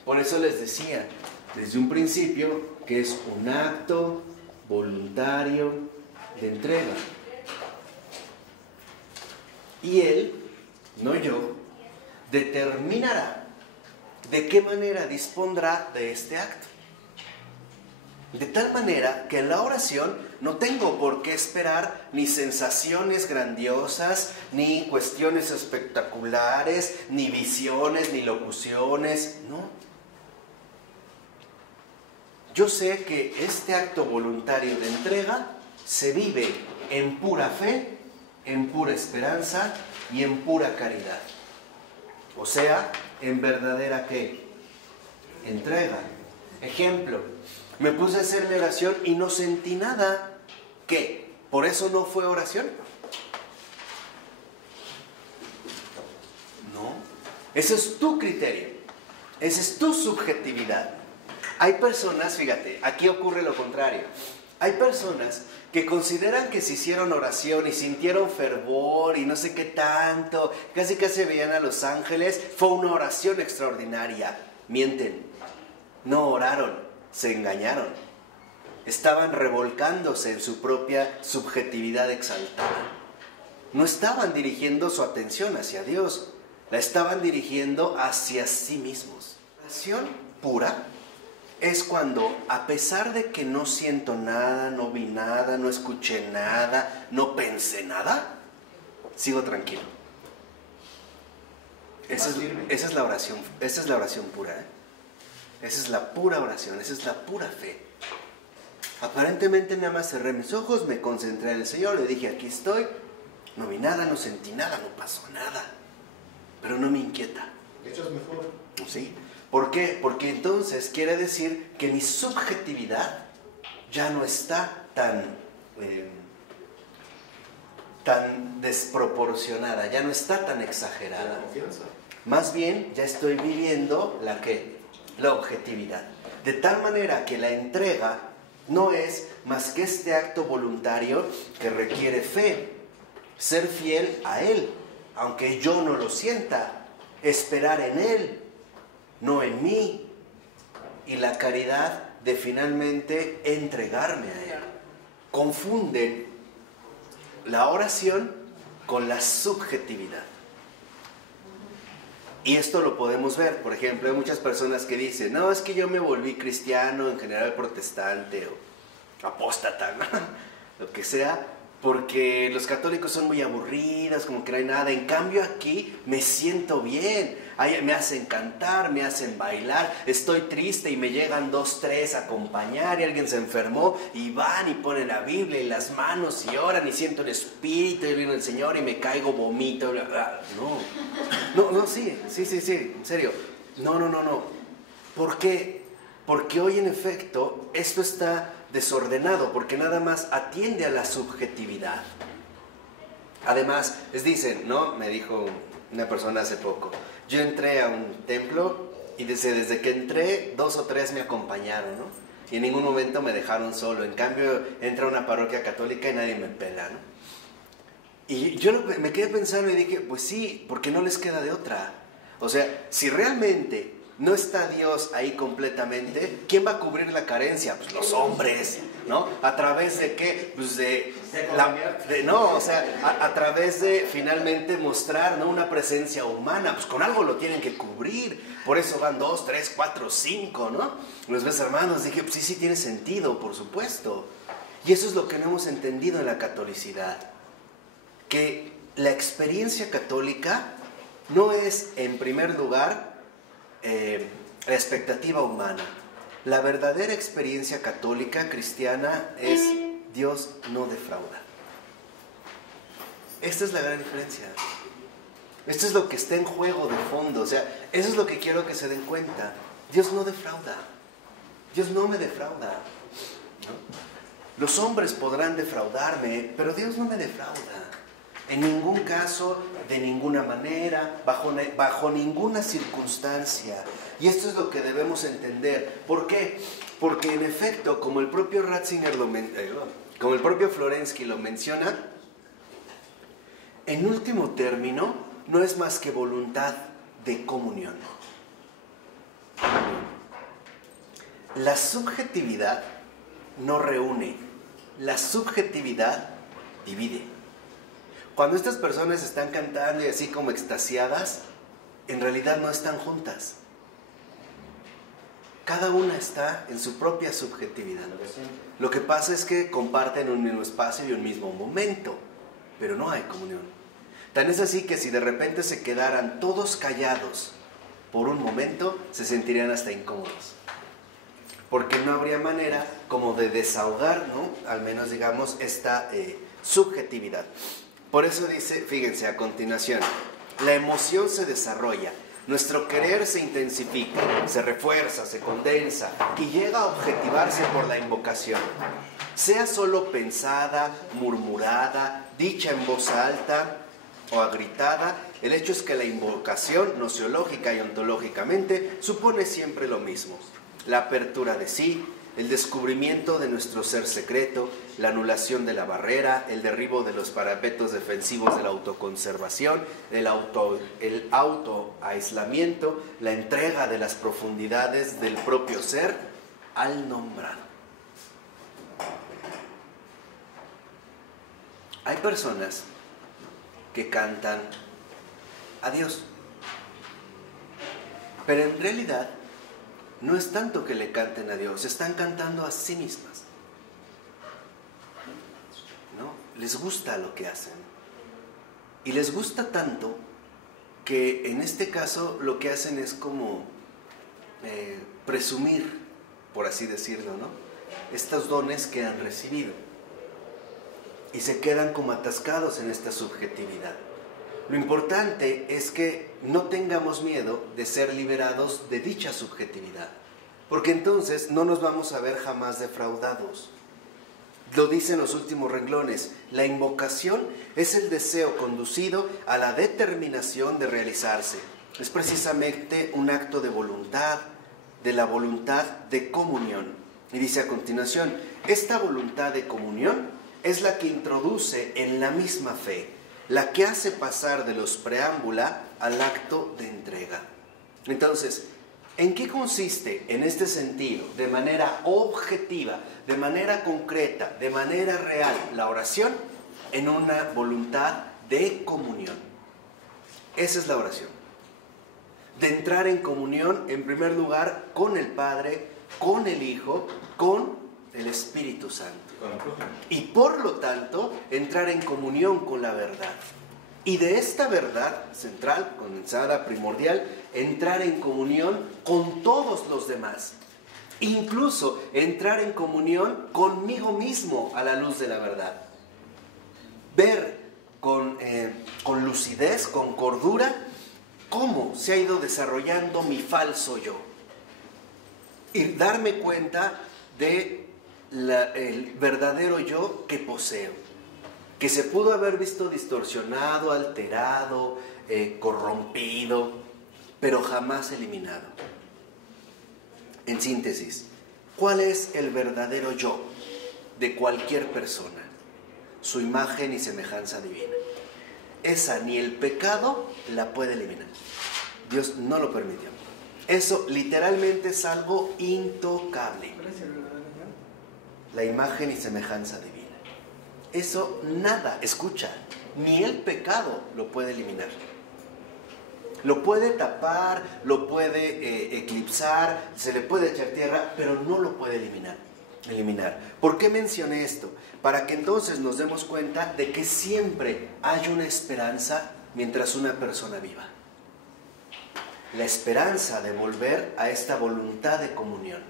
Por eso les decía desde un principio que es un acto voluntario de entrega. Y Él, no yo, determinará de qué manera dispondrá de este acto. De tal manera que en la oración no tengo por qué esperar ni sensaciones grandiosas, ni cuestiones espectaculares, ni visiones, ni locuciones, no. yo sé que este acto voluntario de entrega se vive en pura fe, en pura esperanza y en pura caridad. O sea, en verdadera ¿qué? Entrega. Ejemplo, me puse a hacer mi oración y no sentí nada. ¿Qué? ¿Por eso no fue oración? No. Ese es tu criterio. Esa es tu subjetividad. Hay personas, fíjate, aquí ocurre lo contrario. Hay personas que consideran que se hicieron oración y sintieron fervor y no sé qué tanto, casi veían a los ángeles, fue una oración extraordinaria. Mienten, no oraron, se engañaron. Estaban revolcándose en su propia subjetividad exaltada. No estaban dirigiendo su atención hacia Dios, la estaban dirigiendo hacia sí mismos. La oración pura es cuando, a pesar de que no siento nada, no vi nada, no escuché nada, no pensé nada, sigo tranquilo. Esa es la oración, esa es la oración pura, ¿eh? Esa es la pura oración, esa es la pura fe. Aparentemente nada más cerré mis ojos, me concentré en el Señor, le dije, aquí estoy, no vi nada, no sentí nada, no pasó nada, pero no me inquieta. Eso es mejor. ¿Sí? ¿Por qué? Porque entonces quiere decir que mi subjetividad ya no está tan desproporcionada, ya no está tan exagerada. Más bien ya estoy viviendo la objetividad. De tal manera que la entrega no es más que este acto voluntario que requiere fe, ser fiel a Él, aunque yo no lo sienta, esperar en Él, no en mí, y la caridad de finalmente entregarme a Él. Confunden la oración con la subjetividad. Y esto lo podemos ver, por ejemplo, hay muchas personas que dicen, no, es que yo me volví cristiano, en general protestante o apóstata, ¿no? Lo que sea, porque los católicos son muy aburridos, como que no hay nada. En cambio aquí me siento bien, me hacen cantar, me hacen bailar, estoy triste y me llegan 2, 3 a acompañar y alguien se enfermó y van y ponen la Biblia y las manos y oran y siento el Espíritu y viene el Señor y me caigo, vomito, bla, bla. No, sí, en serio, no. ¿Por qué? Porque hoy en efecto esto está desordenado, porque nada más atiende a la subjetividad. Además, les dicen, ¿no? Me dijo una persona hace poco, yo entré a un templo y desde que entré 2 o 3 me acompañaron, ¿no? Y en ningún momento me dejaron solo. En cambio, entra a una parroquia católica y nadie me pela, ¿no? Y yo me quedé pensando y dije, pues sí, porque no les queda de otra. O sea, si realmente no está Dios ahí completamente, ¿quién va a cubrir la carencia? Pues los hombres, ¿no? ¿A través de qué? Pues a través de finalmente mostrar, ¿no?, una presencia humana, pues con algo lo tienen que cubrir. Por eso van 2, 3, 4, 5, ¿no? Los ves, hermanos, dije, pues sí tiene sentido, por supuesto. Y eso es lo que no hemos entendido en la catolicidad, que la experiencia católica no es, en primer lugar, la expectativa humana. La verdadera experiencia católica cristiana es Dios no defrauda. Esta es la gran diferencia. Esto es lo que está en juego de fondo. O sea, eso es lo que quiero que se den cuenta. Dios no defrauda. Dios no me defrauda, ¿no? Los hombres podrán defraudarme, pero Dios no me defrauda. En ningún caso, de ninguna manera, bajo ninguna circunstancia. Y esto es lo que debemos entender. ¿Por qué? Porque en efecto, como el propio Ratzinger como el propio Florensky lo menciona, en último término, no es más que voluntad de comunión. La subjetividad no reúne, la subjetividad divide. Cuando estas personas están cantando y así como extasiadas, en realidad no están juntas. Cada una está en su propia subjetividad. Lo que pasa es que comparten un mismo espacio y un mismo momento, pero no hay comunión. Tan es así que si de repente se quedaran todos callados por un momento, se sentirían hasta incómodos. porque no habría manera como de desahogar, ¿no? Al menos digamos esta subjetividad. Por eso dice, fíjense a continuación, la emoción se desarrolla, nuestro querer se intensifica, se refuerza, se condensa y llega a objetivarse por la invocación. Sea solo pensada, murmurada, dicha en voz alta o agritada, el hecho es que la invocación, nociológica y ontológicamente, supone siempre lo mismo: la apertura de sí, el descubrimiento de nuestro ser secreto, la anulación de la barrera, el derribo de los parapetos defensivos de la autoconservación, el autoaislamiento, la entrega de las profundidades del propio ser al nombrado. Hay personas que cantan a Dios, pero en realidad no es tanto que le canten a Dios, están cantando a sí mismas, ¿no? Les gusta lo que hacen. Y les gusta tanto que en este caso lo que hacen es como presumir, por así decirlo, ¿no? Estos dones que han recibido. Y se quedan como atascados en esta subjetividad. Lo importante es que no tengamos miedo de ser liberados de dicha subjetividad, porque entonces no nos vamos a ver jamás defraudados. Lo dicen los últimos renglones: la invocación es el deseo conducido a la determinación de realizarse. Es precisamente un acto de voluntad, de la voluntad de comunión. Y dice a continuación, esta voluntad de comunión es la que introduce en la misma fe, la que hace pasar de los preámbula al acto de entrega. Entonces, ¿en qué consiste en este sentido, de manera objetiva, de manera concreta, de manera real, la oración? En una voluntad de comunión. Esa es la oración. De entrar en comunión, en primer lugar, con el Padre, con el Hijo, con el Espíritu Santo. Y por lo tanto, entrar en comunión con la verdad. Y de esta verdad central, condensada, primordial, entrar en comunión con todos los demás. Incluso entrar en comunión conmigo mismo a la luz de la verdad. Ver con lucidez, con cordura, cómo se ha ido desarrollando mi falso yo. Y darme cuenta de el verdadero yo que poseo, que se pudo haber visto distorsionado, alterado, corrompido, pero jamás eliminado. En síntesis, ¿cuál es el verdadero yo de cualquier persona? Su imagen y semejanza divina. Esa ni el pecado la puede eliminar. Dios no lo permitió. Eso literalmente es algo intocable. La imagen y semejanza divina. Eso nada, escucha, ni el pecado lo puede eliminar. Lo puede tapar, lo puede eclipsar, se le puede echar tierra, pero no lo puede eliminar. ¿Por qué mencioné esto? Para que entonces nos demos cuenta de que siempre hay una esperanza mientras una persona viva. La esperanza de volver a esta voluntad de comunión.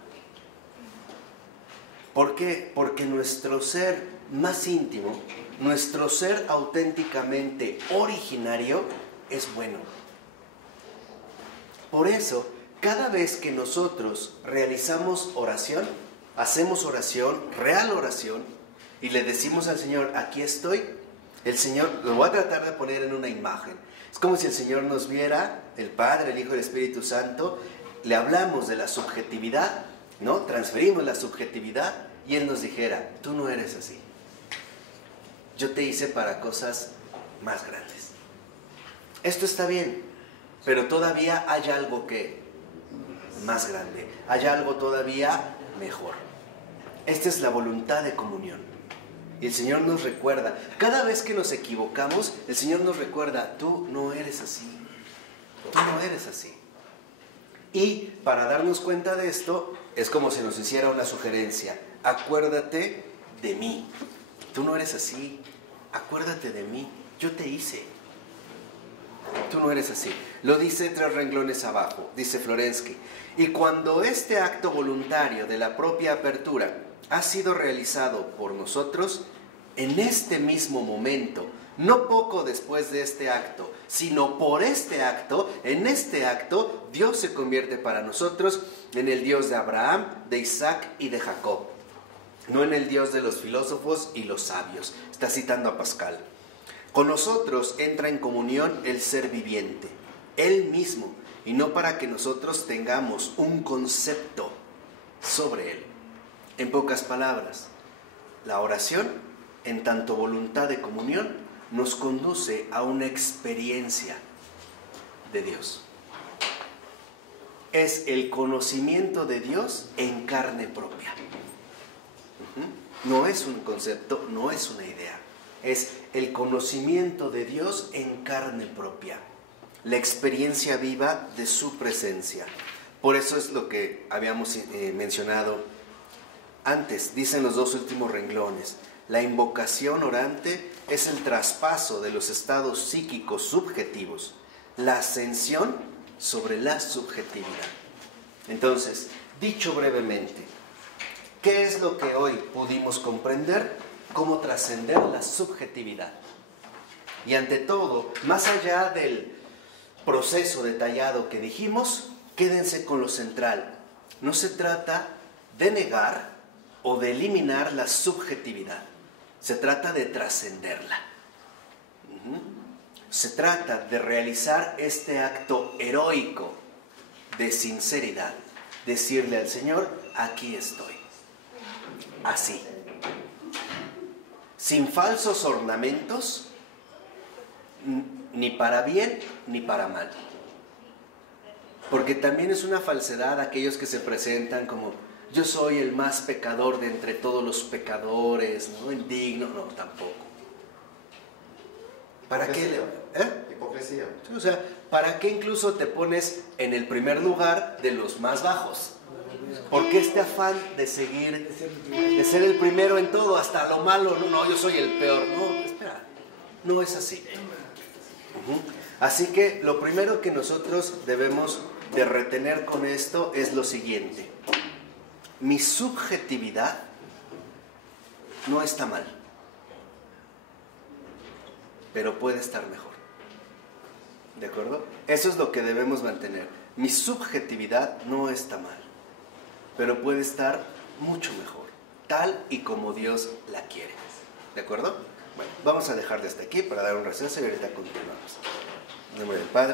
¿Por qué? Porque nuestro ser más íntimo, nuestro ser auténticamente originario, es bueno. Por eso, cada vez que nosotros realizamos oración, hacemos oración, real oración, y le decimos al Señor, aquí estoy, el Señor, lo voy a tratar de poner en una imagen. Es como si el Señor nos viera, el Padre, el Hijo y el Espíritu Santo, le hablamos de la subjetividad, ¿no? Transferimos la subjetividad y Él nos dijera, tú no eres así. Yo te hice para cosas más grandes. Esto está bien, pero todavía hay algo que más grande, hay algo todavía mejor. Esta es la voluntad de comunión. Y el Señor nos recuerda, cada vez que nos equivocamos, el Señor nos recuerda, tú no eres así, tú no eres así. Y para darnos cuenta de esto, es como si nos hiciera una sugerencia, acuérdate de mí, tú no eres así, acuérdate de mí, yo te hice, tú no eres así. Lo dice 3 renglones abajo, dice Florensky. Y cuando este acto voluntario de la propia apertura ha sido realizado por nosotros, en este mismo momento, no poco después de este acto, sino por este acto, en este acto, Dios se convierte para nosotros en el Dios de Abraham, de Isaac y de Jacob, no en el Dios de los filósofos y los sabios. Está citando a Pascal. Con nosotros entra en comunión el ser viviente, Él mismo, y no para que nosotros tengamos un concepto sobre Él. En pocas palabras, la oración, en tanto voluntad de comunión, nos conduce a una experiencia de Dios. Es el conocimiento de Dios en carne propia. No es un concepto, no es una idea. Es el conocimiento de Dios en carne propia. La experiencia viva de su presencia. Por eso es lo que habíamos mencionado antes. Dicen los 2 últimos renglones. La invocación orante es el traspaso de los estados psíquicos subjetivos. La ascensión sobre la subjetividad. Entonces, dicho brevemente, ¿qué es lo que hoy pudimos comprender? Cómo trascender la subjetividad. Y ante todo, más allá del proceso detallado que dijimos, quédense con lo central. No se trata de negar o de eliminar la subjetividad. Se trata de trascenderla. Se trata de realizar este acto heroico de sinceridad. Decirle al Señor, aquí estoy. Así. Sin falsos ornamentos, ni para bien ni para mal. Porque también es una falsedad aquellos que se presentan como yo soy el más pecador de entre todos los pecadores, ¿no? Indigno, no, tampoco. ¿Para qué? Hipocresía. O sea, ¿para qué incluso te pones en el primer lugar de los más bajos? ¿Por qué este afán de seguir, de ser el primero en todo, hasta lo malo? No, yo soy el peor. No, espera, no es así. Así que lo primero que nosotros debemos de retener con esto es lo siguiente. Mi subjetividad no está mal, pero puede estar mejor. ¿De acuerdo? Eso es lo que debemos mantener. Mi subjetividad no está mal, pero puede estar mucho mejor, tal y como Dios la quiere. ¿De acuerdo? Bueno, vamos a dejar de hasta aquí para dar un receso y ahorita continuamos. En nombre del Padre.